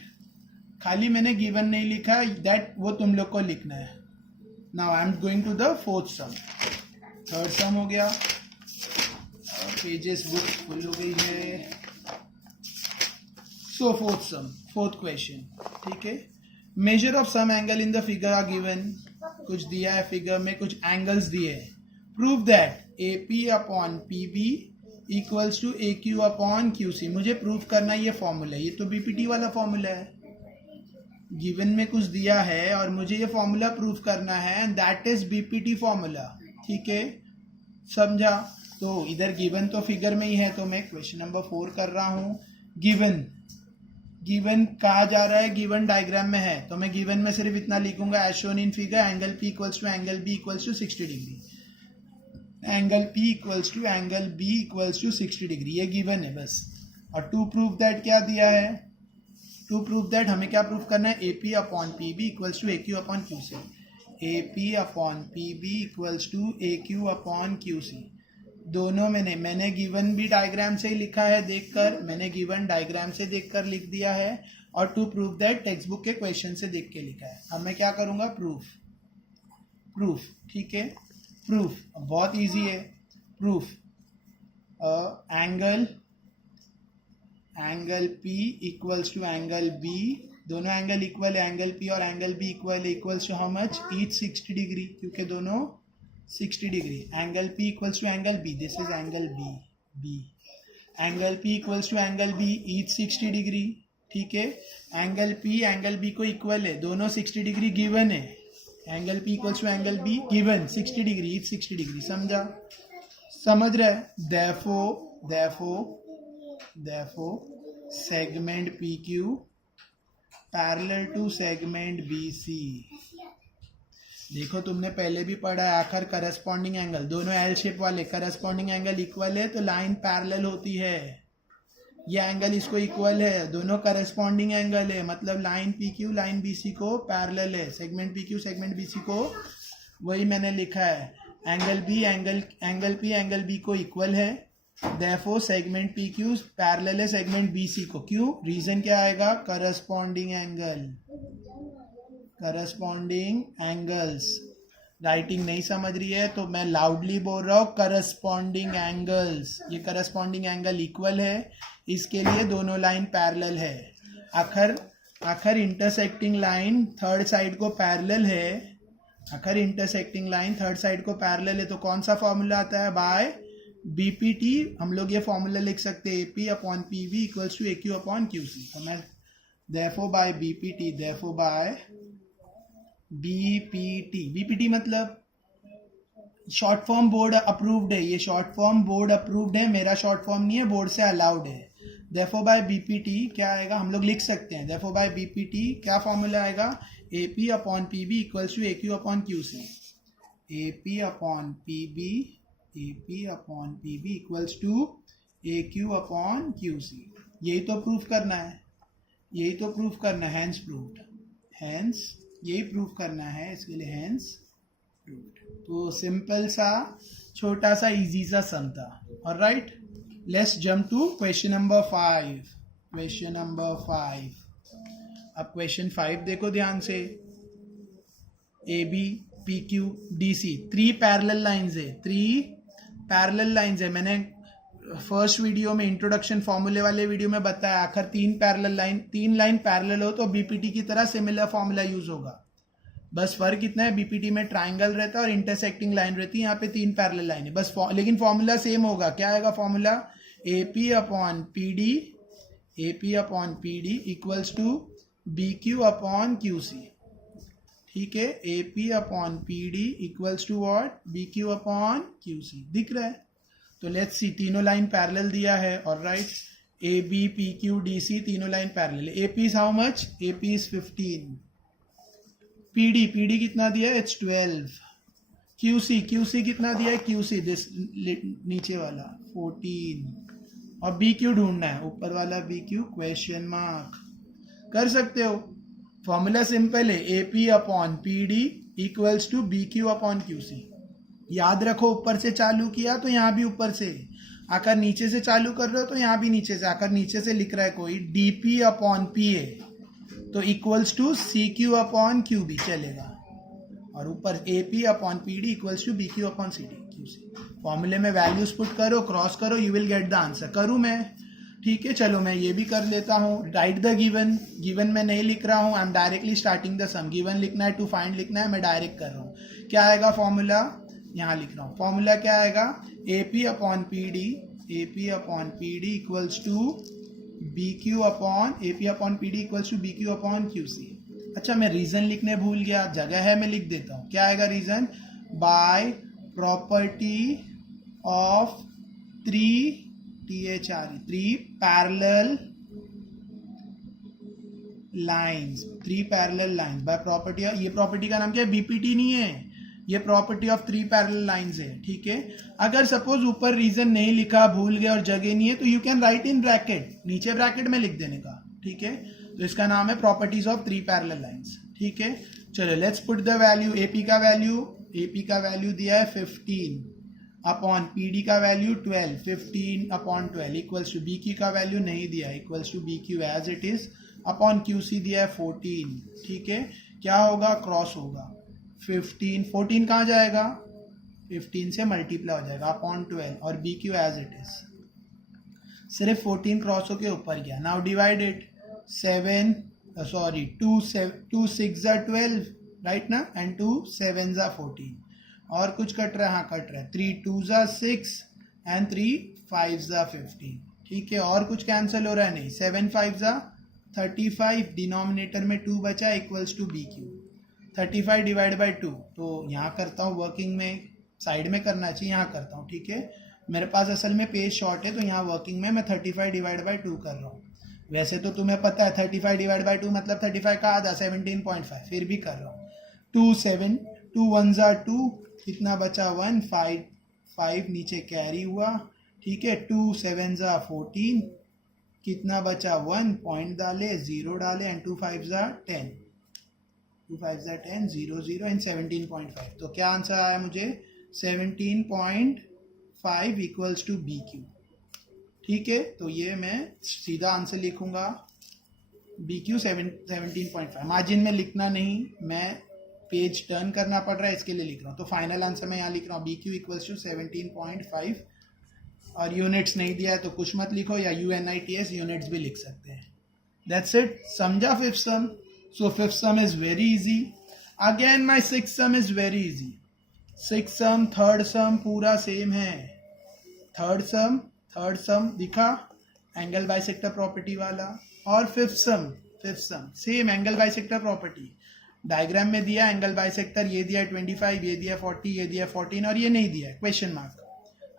खाली मैंने गिवन नहीं लिखा, दैट वो तुम लोग को लिखना है, now I am going to the fourth sum, third sum हो गया, पेजेस बुक फुल हो गई है, सो फोर्थ क्वेश्चन, ठीक है, measure of some angle in the figure are given, कुछ दिया है फिगर में, कुछ एंगल्स दिए हैं, prove that A P upon P B equals to A Q upon Q C, मुझे प्रूव करना ये फॉर्मूला है, ये तो बीपीटी वाला फॉर्मूला है, गिवन में कुछ दिया है और मुझे ये फॉर्मूला प्रूव करना है, and that is BPT formula, ठीक है, समझा, तो इधर गिवन तो फिगर में ही है, तो मैं क्वेश्चन नंबर 4 कर रहा हूँ, गिवन कहा जा रहा है, गिवन डायग्राम में है, तो मैं गिवन में सिर्फ इतना लिखूंगा, as shown in figure angle P equals to angle B equals to 60 degree, angle P equals to angle B equals to 60 degree, ये गिवन है बस, और टू प्रूव दैट क्या दिया है, टू प्रूव दैट हमें क्या प्रूव करना है, A P upon P B equals to A Q upon Q C, A P upon P B equals to A Q upon Q C, दोनों मैंने given भी डायग्राम से ही लिखा है देखकर, मैंने गिवन डायग्राम से देखकर लिख दिया है, और to prove that textbook के क्वेश्चन से देख के लिखा है, अब मैं क्या करूंगा, प्रूफ, ठीक है, प्रूफ बहुत इजी है, proof angle P equals to angle B, दोनों एंगल इक्वल है, एंगल P और एंगल B इक्वल है, equals to how much, each 60 degree, क्योंकि दोनों 60 degree, angle P equals to angle B, this is angle B, angle P equals to angle B, each 60 degree, ठीक है, angle P angle B को equal है, दोनों 60 degree given है, angle P equals to angle B given 60 degree, each 60 degree, समझ रहे, therefore segment PQ parallel to segment BC, देखो तुमने पहले भी पढ़ा है, आखिर करस्पॉन्डिंग एंगल, दोनों एल शेप वाले करस्पॉन्डिंग एंगल इक्वल है तो लाइन पैरेलल होती है, ये एंगल इसको इक्वल है, दोनों करस्पॉन्डिंग एंगल है, मतलब लाइन PQ लाइन BC को पैरेलल है, सेगमेंट PQ सेगमेंट BC को, वही मैंने लिखा है, एंगल बी को इक्वल है, therefore segment P Q parallel है सेगमेंट बी सी को. क्यों? रीजन क्या आएगा? Corresponding angles. राइटिंग नहीं समझ रही है तो मैं लाउडली बोल रहा हूँ, करस्पॉन्डिंग एंगल्स. ये करस्पॉन्डिंग एंगल इक्वल है, इसके लिए दोनों लाइन पैरेलल है. आखिर इंटरसेक्टिंग लाइन थर्ड साइड को पैरेलल है, तो कौन सा फॉर्मूला आता है? By BPT. हम लोग ये फॉर्मूला लिख सकते हैं, AP upon PV equals to AQ upon QC. तो मैं therefore by BPT मतलब शॉर्ट फॉर्म बोर्ड अप्रूव्ड है. ये शॉर्ट फॉर्म बोर्ड अप्रूव्ड है, मेरा शॉर्ट फॉर्म नहीं है, बोर्ड से अलाउड है. therefore by BPT क्या आएगा? हम लोग लिख सकते हैं therefore by BPT क्या फॉर्मूला आएगा? AP upon PB equals to AQ upon QC. AP upon PB equals to AQ upon QC. यही तो प्रूफ करना है, हैंस प्रूव्ड. यही प्रूफ करना है, इसके लिए हैंस प्रूव्ड. तो सिंपल सा छोटा सा इजी सा सम था. Alright, let's jump to question number 5. अब क्वेश्चन 5 देखो ध्यान से. AB PQ DC 3 parallel lines है. मैंने फर्स्ट वीडियो में इंट्रोडक्शन फॉर्मूले वाले वीडियो में बताया, आखिर 3 लाइन पैरेलल हो तो बीपीटी की तरह सिमिलर फॉर्मूला यूज होगा. बस फर्क कितना है, बीपीटी में ट्राइंगल रहता है और इंटरसेक्टिंग लाइन रहती है, यहाँ पे 3 पैरेलल लाइन है बस. लेकिन फॉर्मूला सेम होगा. क्या आएगा formula? AP upon PD equals to BQ upon QC. ठीक है, AP upon PD equals to what? BQ upon QC. दिख रहा है? तो लेट्स सी, तीनों लाइन पैरेलल दिया है. ऑलराइट, AB PQ DC तीनों लाइन पैरेलल है. AP is how much? AP is 15. PD कितना दिया है? इट्स 12. QC कितना दिया है? QC दिस नीचे वाला 14. और BQ ढूंढना है, ऊपर वाला BQ क्वेश्चन मार्क. कर सकते हो, फॉर्मूला सिंपल है. AP upon PD equals to BQ upon QC. याद रखो, ऊपर से चालू किया तो यहाँ भी ऊपर से, आकर नीचे से चालू कर रहे हो तो यहाँ भी नीचे से, आकर नीचे से लिख रहा है कोई DP अपॉन PA तो equals to CQ upon QB चलेगा. और ऊपर AP upon PD equals to BQ upon QC. फॉर्मूले में वैल्यूज पुट करो, क्रॉस करो, you will get the answer. करूँ मैं? ठीक है, चलो मैं ये भी कर लेता हूँ. राइट द गिवन में नहीं लिख रहा हूँ, I am directly starting the sum. Given लिखना है, टू फाइंड लिखना है, मैं डायरेक्ट कर रहा हूँ. क्या आएगा फॉर्मूला? यहाँ लिख रहा हूँ. फॉर्मूला क्या आएगा? AP upon PD equals to BQ upon PD equals to BQ upon QC. अच्छा, मैं रीजन लिखने भूल गया, जगह है मैं लिख देता हूँ. क्या आएगा reason? By property of 3 parallel lines. By property. ये प्रॉपर्टी का नाम क्या है? बीपीटी नहीं है, ये प्रॉपर्टी ऑफ 3 पैरेलल लाइंस है. ठीक है, अगर सपोज ऊपर रीजन नहीं लिखा, भूल गया और जगह नहीं है, तो you can right in bracket, नीचे ब्रैकेट में लिख देने का. ठीक है, तो इसका नाम है प्रॉपर्टीज ऑफ 3 पैरेलल लाइंस. ठीक है, चलो let's put the value. AP का वैल्यू दिया है 15 अपॉन PD का value 12. 15 upon 12 equals to BQ का वैल्यू नहीं दिया, equals to BQ as it is upon QC दिया है 14. ठीक है, क्या होगा? क्रॉस होगा. 14 कहाँ जाएगा? 15 से मल्टीप्लाई हो जाएगा अपॉन 12 और BQ एज इट इज. सिर्फ 14 क्रॉस होके ऊपर गया. Now divide it. 2 6 12 राइट ना, एंड 2 7 14. और कुछ कट रहा है? हाँ कट रहा है. 3 2 6 एंड 3 5 15. ठीक है, और कुछ कैंसिल हो रहा है? नहीं. 7 5 35, डिनोमिनेटर में 2 बचा equals to BQ. 35 divide by 2, तो यहाँ करता हूँ वर्किंग में, साइड में करना चाहिए, यहाँ करता हूँ. ठीक है, मेरे पास असल में पेज शॉर्ट है तो यहाँ वर्किंग में मैं 35 डिवाइड बाई 2 कर रहा हूँ. वैसे तो तुम्हें पता है 35 डिवाइड बाई 2 मतलब 35 का आधा 17.5, फिर भी कर रहा हूँ. 2 1 2, कितना बचा? 1. 5 नीचे कैरी हुआ. ठीक है, 2 7 14, कितना बचा? 1. पॉइंट डाले, 0 डाले, एंड 2 5 10. 2 5 10, 0 0 एंड 17.5. तो क्या आंसर आया मुझे? 17.5 इक्वल्स टू बी क्यू। ठीक है, तो ये मैं सीधा आंसर लिखूंगा बी क्यू 17.5। मार्जिन में लिखना नहीं, मैं पेज टर्न करना पड़ रहा है इसके लिए लिख रहा हूँ। तो फाइनल आंसर मैं यहाँ लिख रहा हूँ बी क्यू इक्वल्स टू 17.5। और यूनिट्स नहीं दिया है तो कुछ मत लिखो, या UNITS यूनिट्स भी लिख सकते हैं। That's it. समझा fifth sum? So fifth sum is very easy. Again my six sum is very easy. Six sum, third sum पूरा सेम है। थर्ड सम दिखा, एंगल बाइसेक्टर प्रॉपर्टी वाला। और फिफ्थ सम same angle bisector property. Diagram में दिया angle bisector, ये दिया 25, ये दिया 40, ये दिया 14 और ये नहीं दिया है, क्वेश्चन मार्क।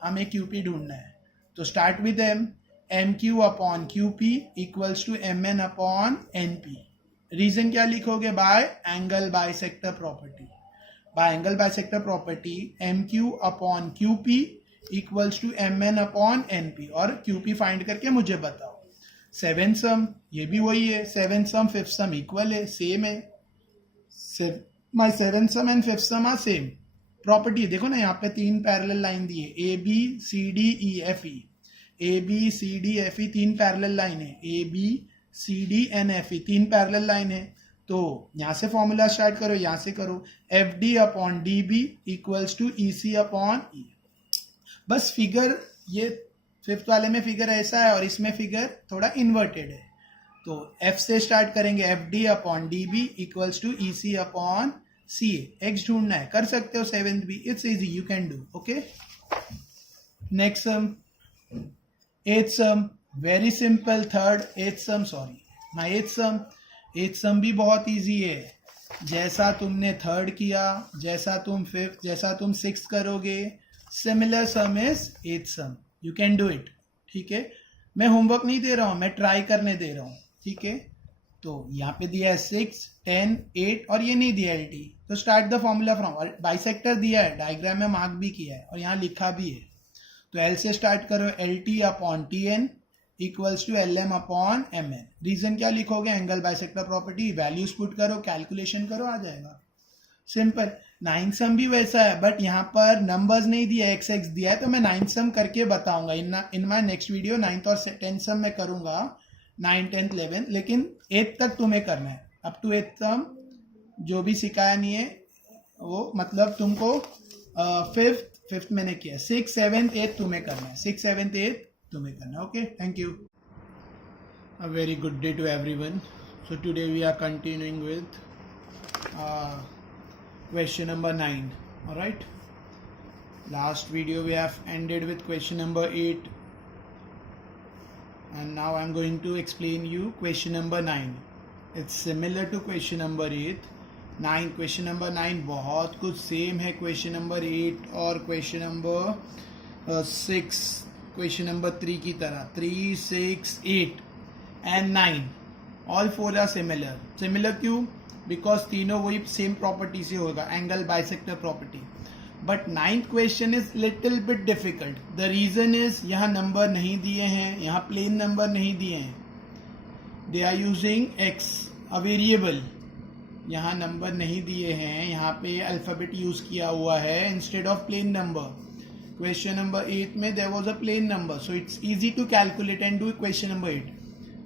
हमें QP ढूंढना है, तो start with MQ upon QP equals to MN upon NP। Reason क्या लिखोगे? By angle bisector property. By angle bisector property MQ upon QP equals to MN upon NP, और QP फाइंड करके मुझे बताओ। सेवन सम, ये भी वही है। Seven sum fifth sum equal है, सेम है। My seven sum and fifth sum are same. Property देखो ना, यहाँ पे तीन पैरेलल लाइन दी है, ABCDEFE। ABCDFE तीन पैरेलल लाइन है, ABCDNFE तीन पैरेलल लाइन है। तो यहाँ से फॉर्मूला स्टार्ट करो, यहाँ से करो। FD upon DB equals to EC upon E। बस फिगर ये फिफ्थ वाले में फिगर ऐसा है और इसमें फिगर थोड़ा इन्वर्टेड है। तो F से स्टार्ट करेंगे, FD upon DB equals to EC upon CA। X ढूंढना है, कर सकते हो सेवेंथ भी, it's easy, you can do. Okay, next sum, eighth sum, very simple. एथ सम भी बहुत इजी है। जैसा तुमने थर्ड किया, जैसा तुम फिफ्थ, जैसा तुम सिक्स करोगे, similar sum is eighth sum. You can do it. ठीक है, मैं होमवर्क नहीं दे रहा हूं, मैं ट्राई करने दे रहा हूं। ठीक है, तो यहाँ पे दिया है 6, 10, 8 और ये नहीं दिया LT। तो स्टार्ट द फॉर्मूला फ्रॉम, और बाइसेक्टर दिया है, डायग्राम में मार्क भी किया है और यहाँ लिखा भी है। तो L से स्टार्ट करो, LT upon TN equals to LM upon MN। Reason क्या लिखोगे? Angle bisector property. Values put करो, कैलकुलेशन करो, आ जाएगा। सिंपल। नाइन सम भी वैसा है, बट यहाँ पर नंबर्स नहीं दिया, XX दिया है, तो मैं नाइन सम करके बताऊंगा इन माई नेक्स्ट वीडियो। 9th और 10th सम मैं करूंगा, 9, 10, 11, लेकिन 8 तक तुम्हें करना है। अप टू 8th सम जो भी सिखाया नहीं है वो, मतलब तुमको फिफ्थ मैंने किया, 6, 7, 8 तुम्हें करना है, 6, 7, 8 तुम्हें करना है। Okay, thank you. A very good day to everyone. So today we are continuing with question number 9. All right, last video we have ended with question number 8, and now I'm going to explain you question number 9. It's similar to question number 8. Question number 9 बहुत कुछ same है question number 8 और question number 6, question number 3 की तरह। 3, 6, 8 and 9 all four are similar क्यों? Because तीनों वही same property से होगा, angle bisector property. But 9th question is little bit difficult. The reason is यहाँ नंबर नहीं दिए हैं, यहाँ प्लेन नंबर नहीं दिए हैं, they are using x a variable. यहाँ नंबर नहीं दिए हैं, यहाँ पे अल्फाबेट यूज किया हुआ है instead of plain number. Question number 8 में there was a plain number, so it's easy to calculate and do question number 8।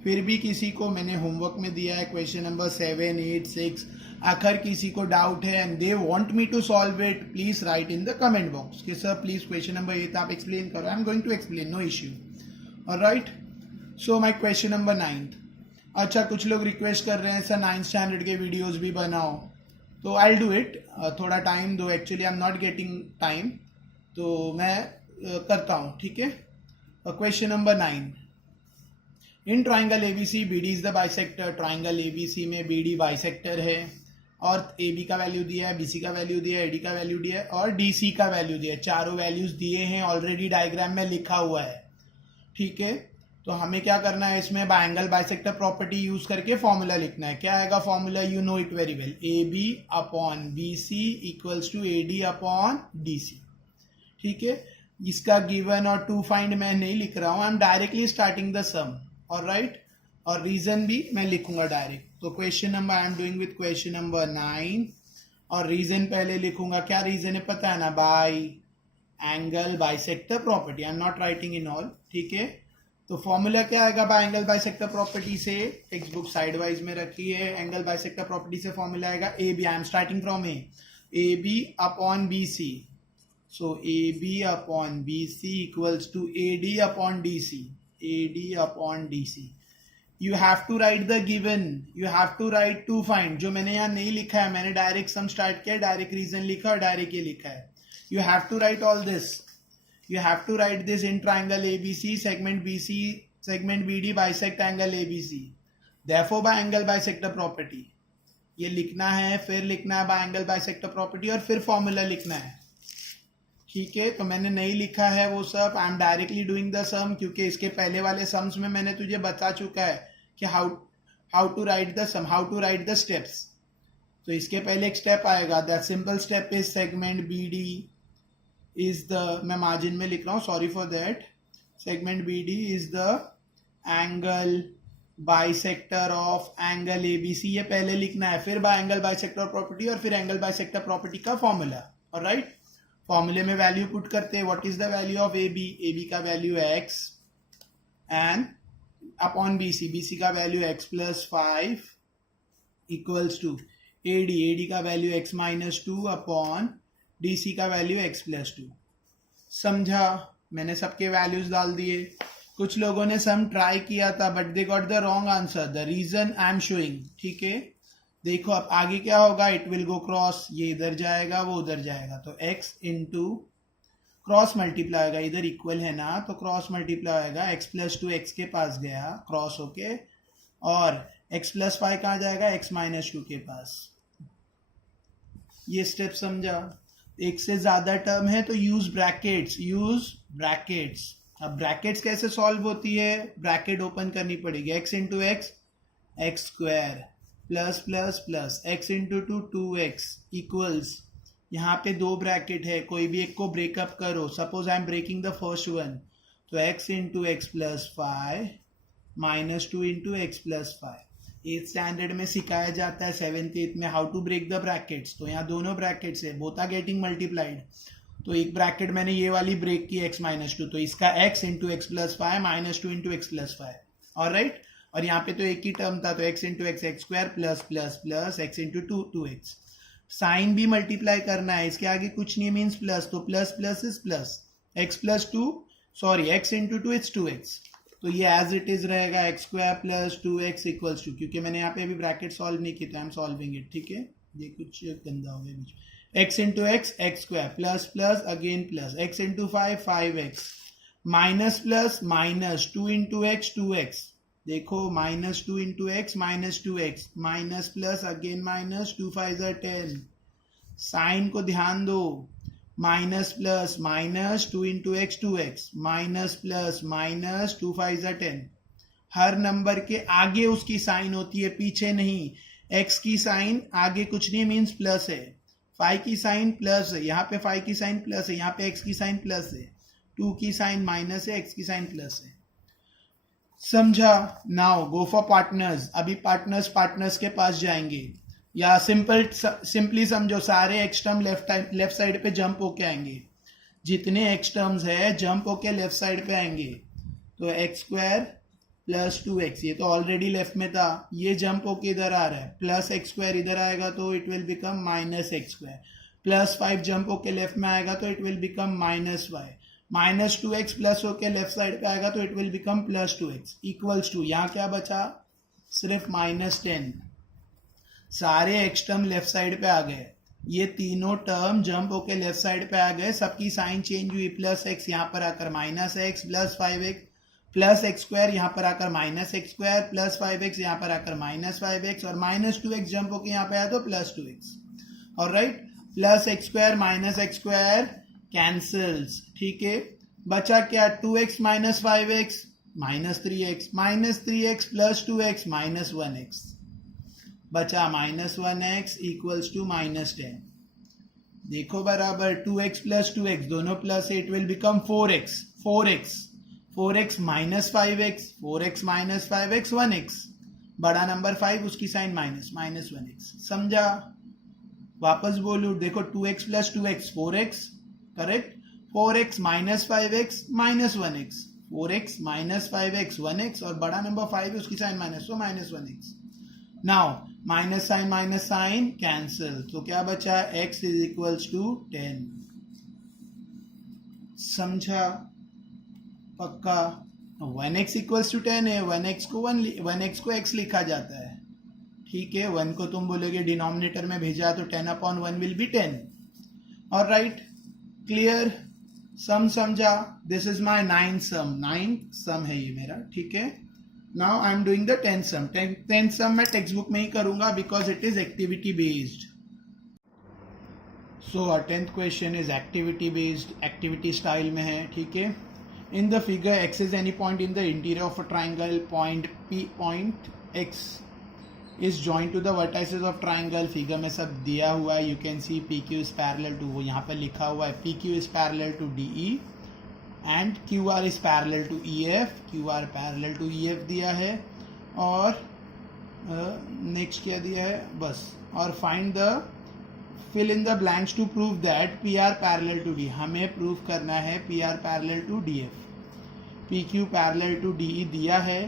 फिर भी किसी को मैंने होमवर्क में दिया है क्वेश्चन नंबर 7, 8, 6, अगर किसी को डाउट है and they want me to solve it, please write in the comment box कि सर प्लीज क्वेश्चन नंबर 8 आप एक्सप्लेन करो। I am going to explain, no issue. Alright, so my question number 9। अच्छा, कुछ लोग request कर रहे हैं sir 9th standard के वीडियोज भी बनाओ, तो आई विल डू इट। थोड़ा टाइम दो, actually I am not getting time, तो मैं करता हूँ। ठीक है, question number 9। In triangle ABC BD is the bisector. Triangle ABC में BD बाइसेक्टर है और AB का वैल्यू दिया है, BC का वैल्यू दिया है, AD का वैल्यू दिया है और DC का वैल्यू दिया है। चारों वैल्यूज दिए हैं, ऑलरेडी डायग्राम में लिखा हुआ है। ठीक है, तो हमें क्या करना है, इसमें एंगल बाइसेक्टर प्रॉपर्टी यूज करके फॉर्मूला लिखना है। क्या आएगा formula? You know it very well, AB upon BC equals to AD upon DC। ठीक है, इसका गिवन और टू फाइंड मैं नहीं लिख रहा हूं, I am directly starting the sum. Alright, और रीजन भी मैं लिखूंगा डायरेक्ट। तो question number I am doing with question number 9। और रीजन पहले लिखूंगा. क्या रीजन है पता है ना? By angle bisector property. I am not writing in all. ठीक है, तो फॉर्मूला क्या आएगा बाय एंगल बाइसेक्टर प्रॉपर्टी से? टेक्स्ट बुक साइड वाइज में रखी है. एंगल बाइसेक्टर प्रॉपर्टी से फॉर्मूला आएगा A B. I am starting from A B upon B C. So A B upon B C equals to A D upon D C. A D upon D C. You have to write the given. You have to write to find. जो मैंने यहाँ नहीं लिखा है, मैंने direct sum start किया, direct reason लिखा और डायरेक्ट ये लिखा है. You have to write all this. You have to write this in triangle ABC, segment BC, segment BD bisect angle ABC. Therefore, by angle bisector property. ये लिखना है, फिर लिखना है by angle bisector property और फिर फॉर्मूला लिखना है. ठीक है, तो मैंने नहीं लिखा है वो सब. I am directly doing the sum, क्योंकि इसके पहले वाले सम्स में मैंने तुझे बता चुका है कि how to write the sum, how to write the steps. तो इसके पहले एक स्टेप आएगा. That simple step is segment BD is the, मैं मार्जिन में लिख रहा हूँ, sorry for that. Segment BD is the angle bisector of angle ABC. ये पहले लिखना है, फिर बाय एंगल बाइसेक्टर प्रॉपर्टी और फिर एंगल बाइसेक्टर प्रॉपर्टी का फॉर्मूला. ऑलराइट, फॉर्मूले में वैल्यू पुट करते हैं. What is the value of AB? AB का वैल्यू है x and upon BC. BC का value x plus 5 equals to AD. AD का value x minus 2 upon DC का वैल्यू x प्लस 2. समझा? मैंने सबके वैल्यूज डाल दिए. कुछ लोगों ने सम ट्राई किया था but they got the wrong answer. The reason I am showing. ठीक है, देखो अब आगे क्या होगा. It will go cross. ये इधर जाएगा, वो उधर जाएगा. तो x इंटू क्रॉस मल्टीप्लाई होगा. इधर इक्वल है ना, तो क्रॉस मल्टीप्लाई होगा. x प्लस 2 x के पास गया क्रॉस होके, और x प्लस 5 कहाँ जाएगा? x माइनस 2 के पास. ये स्टेप समझा? एक से ज्यादा टर्म है तो यूज ब्रैकेट्स. Use brackets. अब ब्रैकेट्स कैसे सॉल्व होती है? ब्रैकेट ओपन करनी पड़ेगी. x into x x square plus plus plus x into 2x equals. यहाँ पे दो ब्रैकेट है, कोई भी एक को ब्रेकअप करो. Suppose I am breaking the first one, तो x into x plus 5 minus 2 into x plus 5. 8th standard में सिखाया जाता है, 7th 8th में, how to break the brackets. तो यहाँ दोनों ब्रैकेट्स है, बोथ आर गेटिंग मल्टीप्लाइड. तो एक ब्रैकेट मैंने ये वाली ब्रेक की x माइनस 2, तो इसका x into x plus 5 minus 2 into x plus 5. Alright, और यहाँ पे तो एक ही टर्म था, तो x into x x square plus plus plus x into 2x. Sign भी मल्टीप्लाई करना है, इसके आगे कुछ नहीं मीन्स प्लस, तो plus plus is plus. x plus 2, sorry x into 2 is 2x. तो ये एज इट इज रहेगा x square plus 2x equals to, क्योंकि मैंने यहाँ पे अभी ब्रैकेट सॉल्व नहीं किया, आई एम सॉल्विंग इट. ठीक है, ये कुछ गंदा हो गया बीच. x into x x square plus plus again plus x into 5 5x minus plus minus 2 into x 2x. देखो minus 2 into x minus 2x minus plus again minus 2 5 10. Sign को ध्यान दो. Minus plus minus 2 into x 2x minus plus minus 2 5 10. हर number के आगे उसकी sign होती है, पीछे नहीं. x की साइन आगे कुछ नहीं मीन्स प्लस है. 5 की साइन प्लस है, यहाँ पे 5 की साइन प्लस है, यहाँ पे x की साइन प्लस है. 2 की साइन माइनस है, x की साइन प्लस है. समझा? Now go for partners. अभी पार्टनर्स के पास जाएंगे. या सिंपली समझो, सारे एक्स टर्म लेफ्ट साइड पे जंप होके आएंगे. जितने एक्स टर्म्स है जंप होके लेफ्ट साइड पे आएंगे. तो एक्स स्क्वायर प्लस 2x, ये तो ऑलरेडी लेफ्ट में था, ये जंप होके इधर आ रहा है. प्लस एक्स स्क्वायर इधर आएगा तो it will become minus x square. Plus 5 jump होके लेफ्ट में आएगा तो it will become minus y. Minus 2x plus होके लेफ्ट साइड पे आएगा तो it will become plus 2x equals to. यहाँ क्या बचा? सिर्फ माइनस 10. सारे एक्स टर्म लेफ्ट साइड पे आ गए. ये तीनों टर्म जंप होके लेफ्ट साइड पे आ गए, सबकी साइन चेंज हुई. प्लस x यहाँ पर आकर minus x plus 5x plus x square यहाँ पर आकर minus x square plus 5x यहाँ पर आकर माइनस 5x और माइनस 2x जंप होके यहाँ पे आया तो plus 2x. Alright, plus x square minus x square cancels. ठीक है, बचा क्या? 2x minus 5x minus 3x plus 2x minus 1x. बचा minus 1x equals to minus 10. देखो बराबर 2x प्लस 2x दोनों प्लस है, it will become 4x minus 5x 4x minus 5x 1x. बड़ा नंबर 5 उसकी साइन माइनस 1x. समझा? वापस बोलूं, देखो 2x plus 2x 4x, correct. 4x minus 5x minus 1x, 4x minus 5x 1x, और बड़ा नंबर 5 है उसकी साइन माइनस, तो minus 1x. Now minus sign cancel, तो क्या बचा, x इज इक्वल्स टू 10. समझा? पक्का? 1x इक्वल्स टू 10 है, 1x को x लिखा जाता है. ठीक है, 1 को तुम बोलोगे डिनोमिनेटर में भेजा तो 10/1 will be 10. Alright, clear? Sum समझा? दिस इज माय 9 सम है ये मेरा. ठीक है, now I am doing the 10 सम. 10 सम मैं टेक्स्ट बुक में ही करूंगा because it is activity based. So our 10th question is activity based, activity style में है. ठीक है, इन the figure x is any point in the interior of a triangle. Point x is joined to the vertices of triangle. Figure में सब दिया हुआ है. You can C PQ is parallel to, वो यहाँ पर लिखा हुआ है PQ is parallel to DE and QR is parallel to EF. QR parallel to EF दिया है, और नेक्स्ट क्या दिया है, बस. और find the fill in the blanks to prove that PR parallel to D. हमें प्रूव करना है PR parallel to DF. PQ parallel to DE दिया है,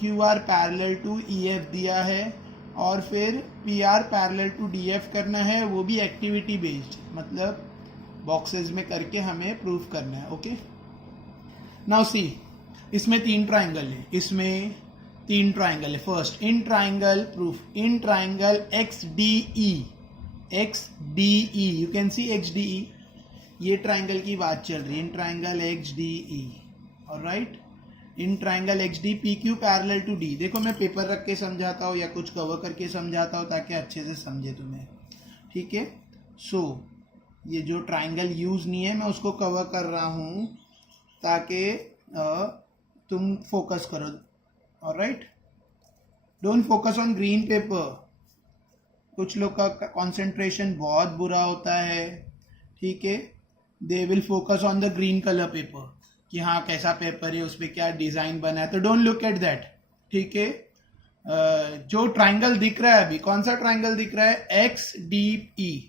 QR parallel to EF दिया है, और फिर PR पैरेलल टू DF करना है, वो भी एक्टिविटी बेस्ड, मतलब बॉक्सेस में करके हमें प्रूफ करना है. ओके, नाउ सी, इसमें 3 ट्राइंगल है, इसमें 3 ट्राइंगल है. First, in triangle proof, in triangle XDE, you can see XDE, ये ट्राइंगल की बात चल रही है. In triangle XDE, alright. In triangle XD PQ parallel to D. देखो मैं पेपर रख के समझाता हूँ या कुछ कवर करके समझाता हूँ ताकि अच्छे से समझे तुम्हें. ठीक है, सो ये जो ट्राइंगल यूज नहीं है मैं उसको कवर कर रहा हूँ ताकि तुम फोकस करो. Alright, don't focus on green pepper. कुछ लोग का कॉन्सेंट्रेशन बहुत बुरा होता है. ठीक है, they will focus on the green colour paper कि हाँ कैसा पेपर है, उस पर क्या डिजाइन बना है, तो डोंट लुक एट दैट. ठीक है, जो ट्राइंगल दिख रहा है अभी, कौन सा ट्राइंगल दिख रहा है, XDE.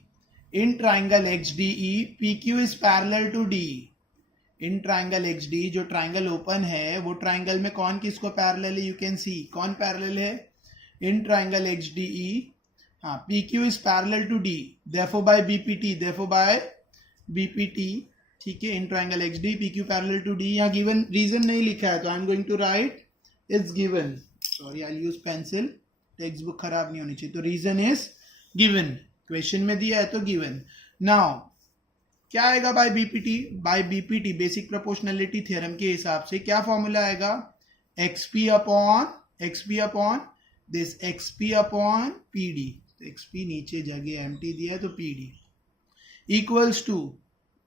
In triangle XDE PQ is parallel to D. In triangle XD, जो ट्राइंगल ओपन है वो ट्राइंगल में कौन किसको पैरेलल है, यू कैन सी कौन पैरेलल है, इन ट्राइंगल XDE. हाँ, PQ is parallel to D, therefore by BPT. ठीक है, in triangle XD PQ parallel to D. यहाँ गिवन रीजन नहीं लिखा है तो I am going to write it's given. Sorry, I use pencil, textbook खराब नहीं होनी चाहिए. तो रीजन इज गिवन, क्वेश्चन में दिया है तो गिवन. नाउ क्या आएगा by BPT, basic proportionality theorem के हिसाब से क्या फॉर्मूला आएगा, XP upon this XP upon PD. तो XP नीचे जगह एम्प्टी दिया है तो PD equals to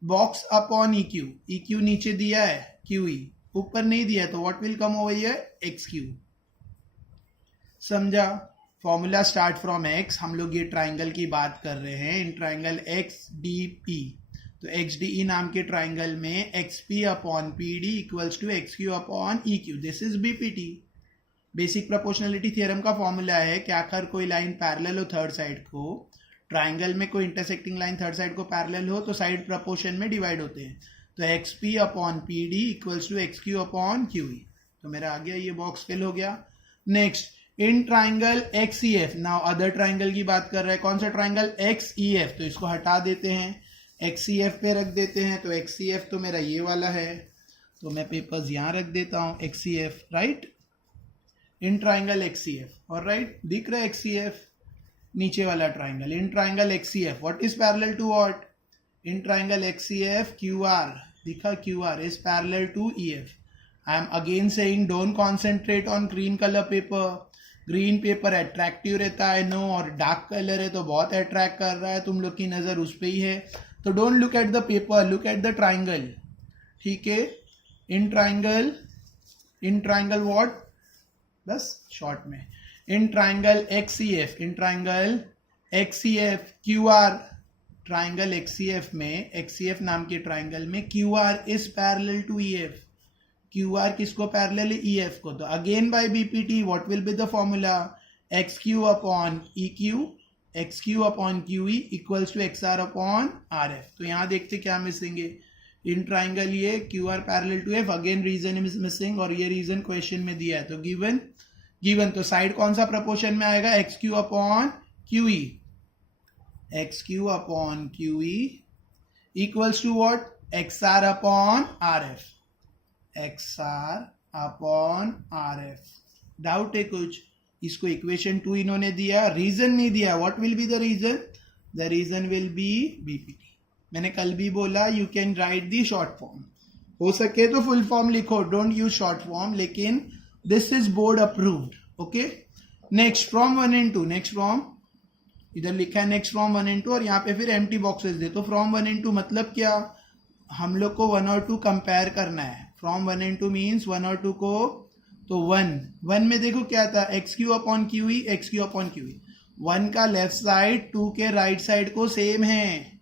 box upon EQ नीचे दिया है, QE ऊपर नहीं दिया है, तो what will come over here, XQ. समझा? Formula start from X. हम लोग ये ट्राइंगल की बात कर रहे हैं, इन ट्राइंगल XDP. तो XDE नाम के ट्राइंगल में XP upon PD equals to XQ upon EQ. This is BPT. Basic proportionality theorem का फॉर्मूला है कि अगर कोई लाइन पैरेलल हो थर्ड साइड को, ट्राइंगल में कोई इंटरसेक्टिंग लाइन थर्ड साइड को पैरेलल हो तो साइड प्रोपोर्शन में डिवाइड होते हैं. तो XP upon PD equals to XQ upon QE. तो मेरा आ गया, ये बॉक्स फिल हो गया. नेक्स्ट, इन triangle XEF. Now other triangle की बात कर रहे हैं, कौन सा ट्राइंगल, XEF. तो इसको हटा देते हैं, XEF पे रख देते हैं. तो XEF तो मेरा ये वाला है, तो मैं पेपर्स यहाँ रख देता हूँ. XEF, right, in triangle XEF. Alright, दिख रहा है XEF, नीचे वाला triangle. In triangle XEF what is parallel to what, in triangle XEF QR, दिखा, QR is parallel to EF. I am again saying don't concentrate on green colour paper. Green paper attractive रहता है, no, और dark colour है तो बहुत attract कर रहा है, तुम लोग की नजर उस पर ही है. तो don't look at the paper, look at the triangle. ठीक है, इन ट्राइंगल व्हाट, बस शॉर्ट में, in triangle XEF, in triangle XEF QR, triangle XEF में, XEF नाम के ट्राइंगल में QR is parallel to EF. QR किसको पैरेलल है, EF को. तो again by BPT what will be the formula, XQ upon EQ X Q upon Q E equals to X R upon R F. तो यहाँ देखते क्या missing है, in triangle ये Q R parallel to F, again reason is missing और ये reason question में दिया है। तो गिवन तो साइड कौन सा प्रपोर्शन में आएगा, X Q upon Q E, X Q upon Q E equals to what, X R upon R F, X R upon R F. Doubt है कुछ, इसको इक्वेशन 2 इन्होंने दिया, रीजन नहीं दिया। What will be the reason, the reason will be BPT. मैंने कल भी बोला you can write the short form, हो सके तो फुल फॉर्म लिखो, डोंट यूज शॉर्ट फॉर्म, लेकिन this is board approved. Okay, next from 1 and 2, next from, इधर लिखा है नेक्स्ट फ्रॉम 1 and 2 और यहाँ पे फिर एम्प्टी बॉक्सेस दे। तो फ्रॉम 1 and 2 मतलब क्या, हम लोग को 1 और 2 कंपेयर करना है। फ्रॉम 1 and 2 मीन्स 1 और 2 को, तो 1 में देखो क्या था, x Q upon Q E, X Q upon Q ई। 1 का लेफ्ट साइड 2 के राइट साइड को सेम है,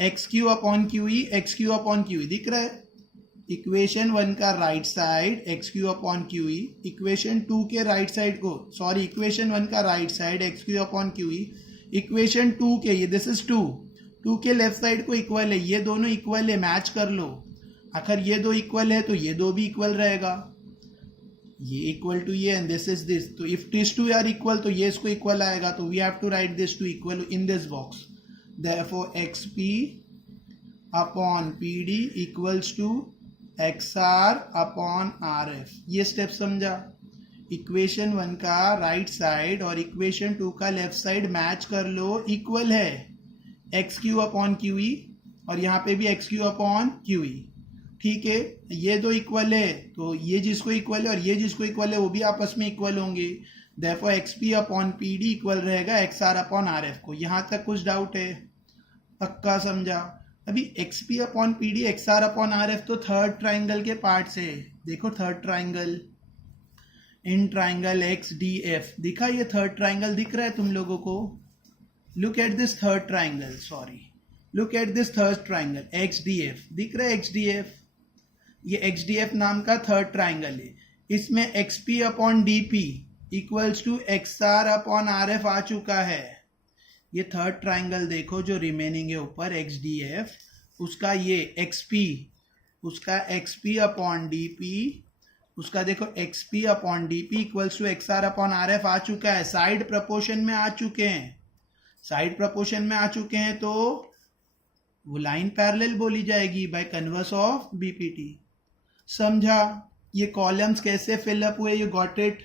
x Q upon Q E, X Q upon Q ई दिख रहा है। इक्वेशन 1 का right side x Q upon Q ई, इक्वेशन 2 के right side को, सॉरी इक्वेशन 1 का right side x Q upon Q ई, इक्वेशन 2 के, ये दिस इज 2 के लेफ्ट साइड को इक्वल है। ये दोनों इक्वल है, मैच कर लो। अगर ये दो इक्वल है तो ये दो भी इक्वल रहेगा, ये इक्वल टू ये एंड दिस इज दिस। तो if this two are equal तो ये इसको इक्वल आएगा, तो we have to write this two equal in this box. Therefore X P upon P D equals to X R upon R F. ये step समझा, equation 1 का right side और equation 2 का लेफ्ट साइड मैच कर लो, equal है, x Q upon Q ई और यहाँ पे भी एक्स क्यू अपॉन क्यू ई। ठीक है, ये दो इक्वल है तो ये जिसको इक्वल है और ये जिसको इक्वल है वो भी आपस में इक्वल होंगे। Therefore X P upon P D equal रहेगा X R upon R F को। यहाँ तक कुछ डाउट है, पक्का समझा। अभी X P upon P D X R upon R F तो थर्ड ट्राइंगल के पार्ट से, देखो third triangle, in triangle X D F दिखा, ये थर्ड ट्राइंगल दिख रहा है तुम लोगों को। Look at this third triangle, sorry look at this third triangle X D F, दिख रहा है एक्स डी एफ, ये एक्स डी एफ नाम का थर्ड ट्राइंगल है। इसमें X P upon D P equals to X R upon R F आ चुका है। ये थर्ड ट्राइंगल देखो जो रिमेनिंग है ऊपर एक्स डी एफ, उसका ये एक्स पी, उसका X P upon D P, उसका देखो X P upon D P equals to X R upon R F आ चुका है। साइड प्रपोर्शन में आ चुके हैं, साइड प्रपोर्शन में आ चुके हैं तो वो लाइन पैरेलल बोली जाएगी बाय कन्वर्स ऑफ बीपीटी। समझा, ये कॉलम्स कैसे फिलअप हुए, यू गॉट इट।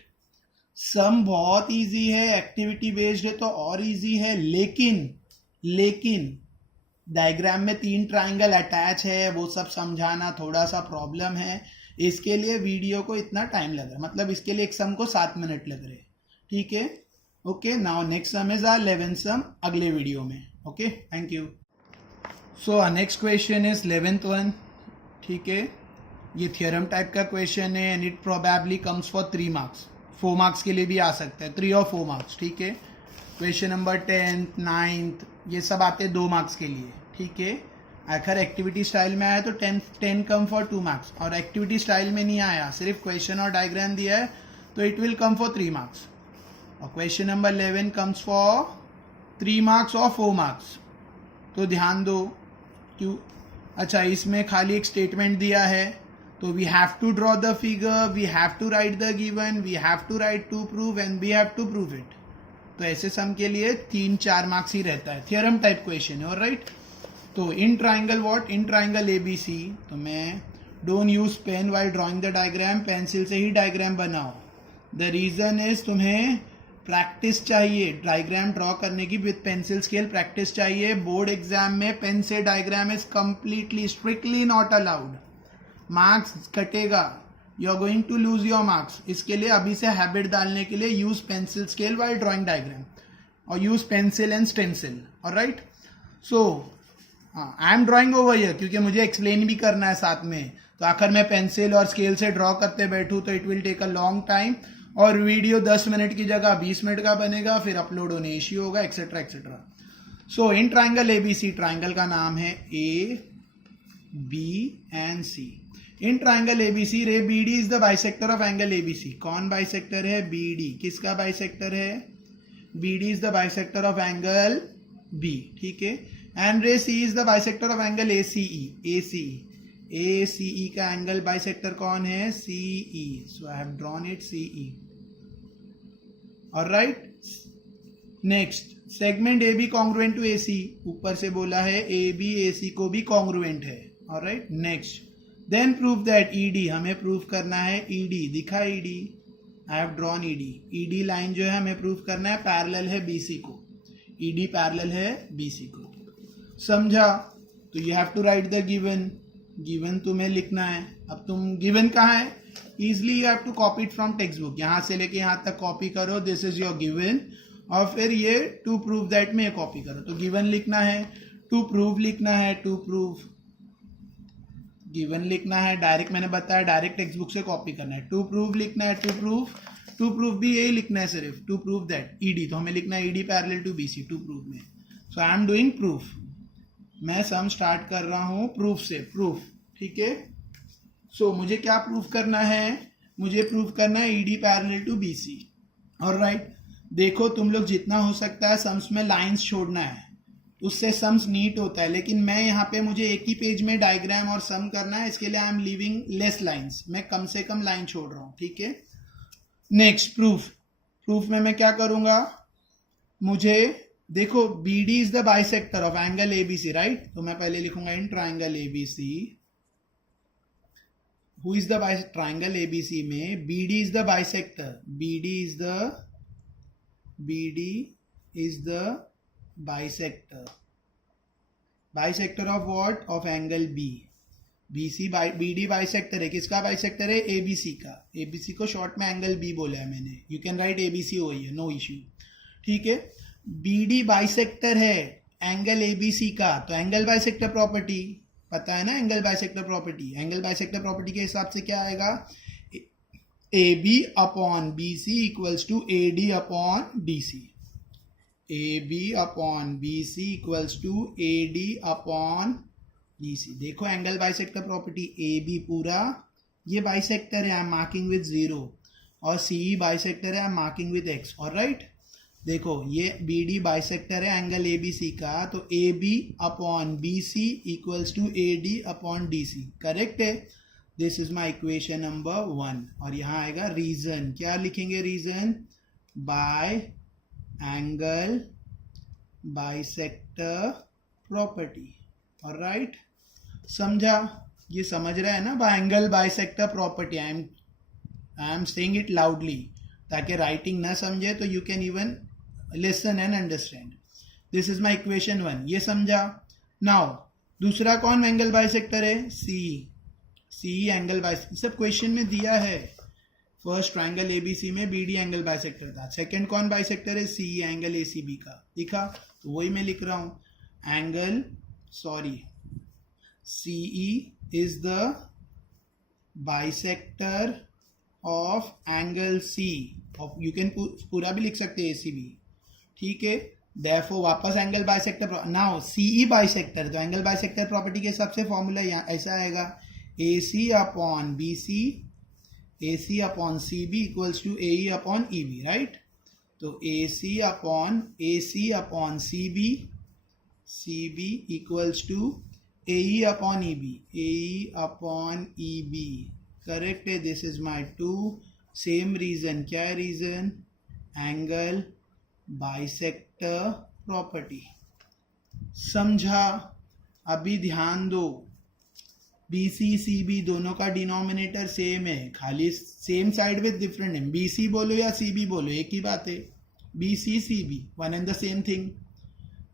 सम बहुत इजी है, एक्टिविटी बेस्ड है तो और इजी है, लेकिन डायग्राम में 3 ट्राइंगल अटैच है, वो सब समझाना थोड़ा सा प्रॉब्लम है। इसके लिए वीडियो को इतना टाइम लग रहा है, मतलब इसके लिए एक सम को 7 मिनट लग रहे। ठीक है, okay, now next sum is our 11th sum अगले वीडियो में। Okay, thank you. So next question is 11th one. ठीक है, ये थियरम टाइप का क्वेश्चन है and it probably comes for 3 marks, 4 marks के लिए भी आ सकता है, 3 और 4 मार्क्स। ठीक है, क्वेश्चन नंबर 10th 9th ये सब आते हैं 2 मार्क्स के लिए। ठीक है, आखिर एक्टिविटी स्टाइल में आया तो 10 कम फॉर 2 मार्क्स, और एक्टिविटी स्टाइल में नहीं आया, सिर्फ क्वेश्चन और डायग्राम दिया है तो it will come for 3 marks. और question number 11 comes for 3 marks और 4 मार्क्स। तो ध्यान दो क्यों, अच्छा इसमें खाली एक स्टेटमेंट दिया है तो we have to draw the figure, we have to write the given, we have to write to prove and we have to prove it. तो ऐसे सम के लिए 3-4 मार्क्स ही रहता है, थियरम टाइप क्वेश्चन है। ऑलराइट, तो in triangle what, in triangle ABC, तो मैं don't use pen while drawing the diagram, pencil से ही डायग्राम बनाओ। द रीजन इज तुम्हें प्रैक्टिस चाहिए, डायग्राम ड्रॉ करने की विद पेंसिल स्केल प्रैक्टिस चाहिए। बोर्ड एग्जाम में पेन से diagram is completely strictly not allowed, marks कटेगा, you are going to lose your marks. इसके लिए अभी से हैबिट डालने के लिए use pencil scale while drawing diagram और use pencil and stencil. Alright, so I am drawing over here क्योंकि मुझे एक्सप्लेन भी करना है साथ में, तो आखिर मैं पेंसिल और स्केल से ड्रॉ करते बैठूं तो it will take a long time, और वीडियो 10 मिनट की जगह 20 मिनट का बनेगा, फिर अपलोड होने इश्यू होगा, etcetera etcetera. So in triangle ABC, triangle का नाम है A B and C. In triangle ABC ray BD is the bisector of angle ABC। कौन बाइसेक्टर है? BD। किसका बाइसेक्टर है? BD is the bisector of angle B, ठीक है. And ray C is the bisector of angle ACE का angle bisector कौन है? CE. So I have drawn it CE. Alright. Next, segment AB congruent to AC. ऊपर से बोला है AB AC को भी कॉन्ग्रुएंट है. Alright. Next, then prove that ED, हमें प्रूव करना है ED. दिखा ED, I have drawn ED line जो है हमें प्रूव करना है पैरेलल है BC को. ED पैरेलल है BC को. समझा? तो you have to write the given तुम्हें लिखना है. अब तुम गिवन कहाँ है? Easily you have to copy it from textbook. यहाँ से लेके यहाँ तक कॉपी करो. This is your given. और फिर ये टू प्रूव दैट में कॉपी करो. तो गिवन लिखना है, टू प्रूव लिखना है, टू प्रूव गिवन लिखना है. डायरेक्ट मैंने बताया डायरेक्ट टेक्स्ट बुक से कॉपी करना है. टू प्रूव लिखना है, टू प्रूव भी यही लिखना है सिर्फ. टू प्रूव दैट ED, तो हमें लिखना है ED parallel to BC to prove में. So I am doing proof. मैं सम स्टार्ट कर रहा हूँ प्रूफ से. प्रूफ, ठीक है. सो मुझे क्या प्रूफ करना है? मुझे प्रूफ करना है ED parallel to BC. Alright. देखो तुम लोग जितना हो सकता है सम्स में लाइंस छोड़ना है, उससे सम्स नीट होता है. लेकिन मैं यहाँ पे मुझे एक ही पेज में डायग्राम और सम करना है, इसके लिए I am leaving less lines. मैं कम से कम लाइन छोड़ रहा हूँ, ठीक है. नेक्स्ट, प्रूफ में मैं क्या करूंगा? मुझे देखो BD is the bisector of angle ABC, right. तो मैं पहले लिखूंगा in triangle ABC. Who is the triangle ABC में BD is the bisector. BD is the bisector of what? Of angle B. BD bisector है. किसका bisector है? ABC का. ABC को शॉर्ट में एंगल B बोला है मैंने. यू कैन राइट ABC हो है, नो इश्यू, ठीक है. BD बाइसेक्टर है एंगल ABC का, तो एंगल बाइसेक्टर प्रॉपर्टी पता है ना. एंगल बाइसेक्टर प्रॉपर्टी के हिसाब से क्या आएगा? AB upon BC equals to AD upon DC. AB upon BC equals to AD upon DC. देखो एंगल बाइसेक्टर प्रॉपर्टी. AB पूरा ये बाइसेक्टर है, आई एम मार्किंग विद 0. और CE बाइसेक्टर है, I am marking with X. ऑलराइट. देखो ये BD bisector है एंगल ABC का, तो AB upon BC equals to AD upon DC. Correct है. This is my equation number 1. और यहाँ आएगा रीजन. क्या लिखेंगे reason? By angle bisector property. Alright. समझा? ये समझ रहा है ना? By angle bisector property. I am saying it loudly ताकि राइटिंग ना समझे तो you can even listen and understand. This is my equation 1. ये समझा? नाउ दूसरा कौन एंगल बाइसेक्टर है? CE angle bisector. सब क्वेश्चन में दिया है. फर्स्ट ट्राइंगल ABC में BD एंगल बाइसेक्टर था. सेकंड कौन बाइसेक्टर है? CE एंगल ACB का. दिखा? तो वही मैं लिख रहा हूँ. CE is the bisector of angle C. You can पूरा भी लिख सकते हैं ACB, ठीक है. Therefore वापस angle bisector. Now CE bisector, तो एंगल बाइसेक्टर प्रॉपर्टी के हिसाब से फॉर्मूला यहाँ ऐसा आएगा. AC upon BC, AC upon CB equals to AE upon EB, right. तो AC upon CB equals to AE upon EB. Correct है. This is my 2. Same reason. क्या है रीजन? Angle bisector property. समझा? अभी ध्यान दो. BC CB दोनों का डिनोमिनेटर सेम है, खाली same side with different name. BC बोलो या CB बोलो एक ही बात है. BC CB one and the same thing,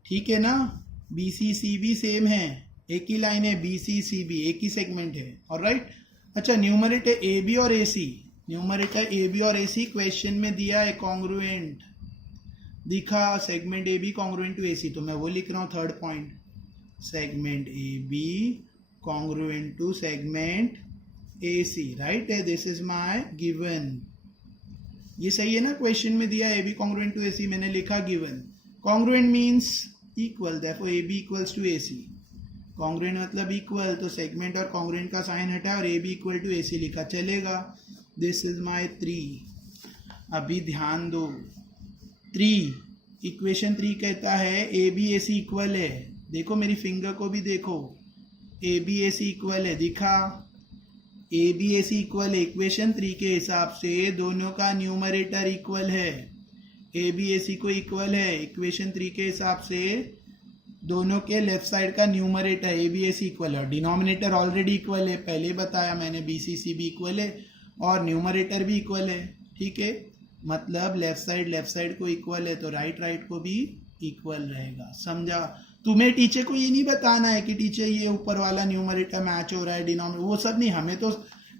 ठीक है ना. BC CB सेम है, एक ही लाइन है. BC CB एक ही सेगमेंट है. ऑलराइट. अच्छा, न्यूमरेटर AB और AC. न्यूमरेटर AB और AC क्वेश्चन में दिया है कॉन्ग्रुएंट. दिखा? Segment AB congruent to AC. तो मैं वो लिख रहा हूँ third point. Segment AB congruent to segment AC, right? This is my given. ये सही है ना? क्वेश्चन में दिया AB congruent to AC, मैंने लिखा given. Congruent means equal, therefore AB equals to AC. Congruent मतलब equal, तो segment और congruent का साइन हटा और AB equal to AC लिखा, चलेगा. This is my 3. अभी ध्यान दो. 3 इक्वेशन 3 कहता है A B A C equal है, देखो मेरी फिंगर को भी देखो, ए बी ए सी इक्वल है, दिखा, A B A C equal है। इक्वेशन 3 के हिसाब से दोनों का न्यूमरेटर इक्वल है, ए बी ए सी को इक्वल है। इक्वेशन 3 के हिसाब से दोनों के लेफ्ट साइड का numerator A B A C equal है, डिनोमिनेटर ऑलरेडी इक्वल है, पहले बताया मैंने, बी सी सी भी इक्वल है और न्यूमरेटर भी इक्वल है, ठीक है। मतलब लेफ्ट साइड को इक्वल है तो राइट को भी इक्वल रहेगा, समझा। तुम्हें टीचर को ये नहीं बताना है कि टीचर ये ऊपर वाला न्यूमरेटर मैच हो रहा है डिनोमिनेटर, वो सब नहीं, हमें तो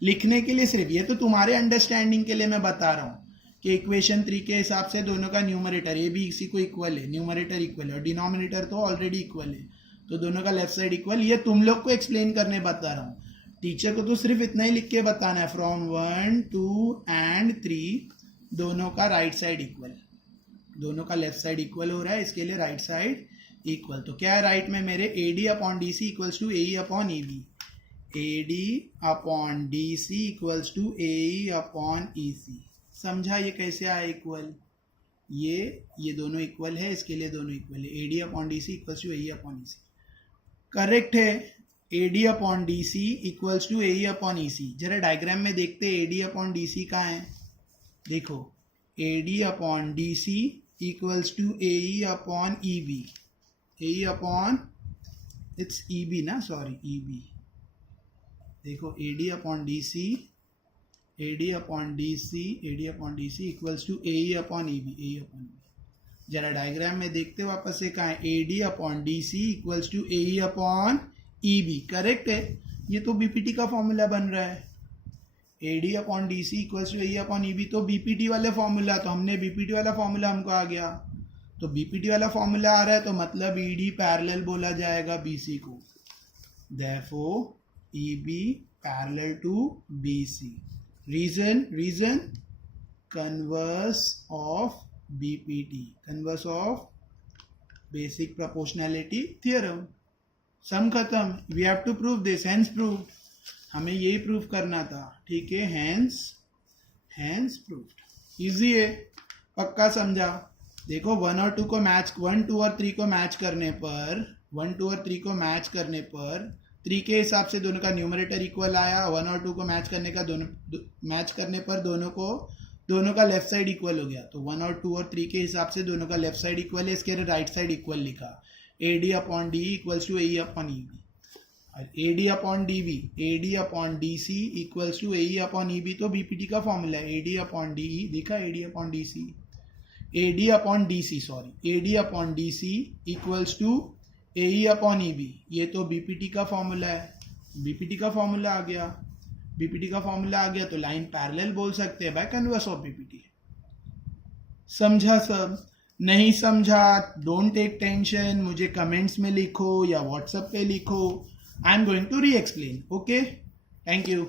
लिखने के लिए सिर्फ, ये तो तुम्हारे अंडरस्टैंडिंग के लिए मैं बता रहा हूँ कि इक्वेशन 3 के हिसाब से दोनों का न्यूमरेटर ए बी सी को इक्वल है, न्यूमरेटर इक्वल है और डिनोमिनेटर तो ऑलरेडी इक्वल है, तो दोनों का लेफ्ट साइड इक्वल। ये तुम लोग को एक्सप्लेन करने बता रहा हूँ, टीचर को तो सिर्फ इतना ही लिख के बताना है, फ्रॉम 1 2 एंड 3 दोनों का राइट साइड इक्वल, दोनों का लेफ्ट साइड इक्वल हो रहा है, इसके लिए राइट साइड इक्वल। तो क्या है राइट में मेरे, A D upon D C equals to A E upon E B, A D upon D C equals to A E upon E C. समझा ये कैसे आया इक्वल, ये दोनों इक्वल है, इसके लिए दोनों इक्वल है, A D upon D C equals to A E upon E C, correct है। A D upon D C equals to A E upon E C. जरा डायग्राम में देखते A D upon D C कहाँ है, देखो A D upon D C equals to A E upon E B, A E upon it's E B ना, sorry E B, देखो A D upon D C, A D upon D C, A D upon D C equals to A E upon E B, A E upon E B. जरा diagram में देखते वापस से कहाँ है, A D upon D C equals to A E upon E B, correct है। ये तो बीपीटी का फॉर्मूला बन रहा है, A D upon D C equals to A upon E B, तो बीपीटी वाले फॉर्मूला, तो हमने बीपीटी वाला फॉर्मूला हमको आ गया, तो बीपीटी वाला फॉर्मूला आ रहा है तो मतलब ई डी पैरेलल बोला जाएगा बी सी को, therefore E B parallel to B C. Reason converse of BPT, converse of basic proportionality theorem. Sum खत्म, we have to prove this, hence proved, हमें यही प्रूव करना था, ठीक है, हेंस प्रूव्ड। इजी है, पक्का समझा। देखो 1 और 2 को मैच, 1 2 और 3 को मैच करने पर, 1 2 और 3 को मैच करने पर 3 के हिसाब से दोनों का न्यूमरेटर इक्वल आया, 1 और 2 को मैच करने का मैच करने पर दोनों का लेफ्ट साइड इक्वल हो गया, तो 1 और 2 और 3 के हिसाब से दोनों का लेफ्ट साइड इक्वल है, इसके राइट साइड इक्वल लिखा, A D upon D equals to A E upon E B, A D upon D B, A D upon D C equals to A E upon E B, तो BPT का formula है, A D upon D E, देखा, A D upon D C, A D upon D C, sorry, A D upon D C equals to A E upon E B, ये तो BPT का formula है, BPT का formula आ गया, BPT का formula आ गया तो लाइन पैरेलल बोल सकते हैं बाय कन्वर्स ऑफ बीपीटी। समझा सब? नहीं समझा डोंट टेक टेंशन, मुझे कमेंट्स में लिखो या व्हाट्सएप पे लिखो, I am going to re explain, okay, thank you.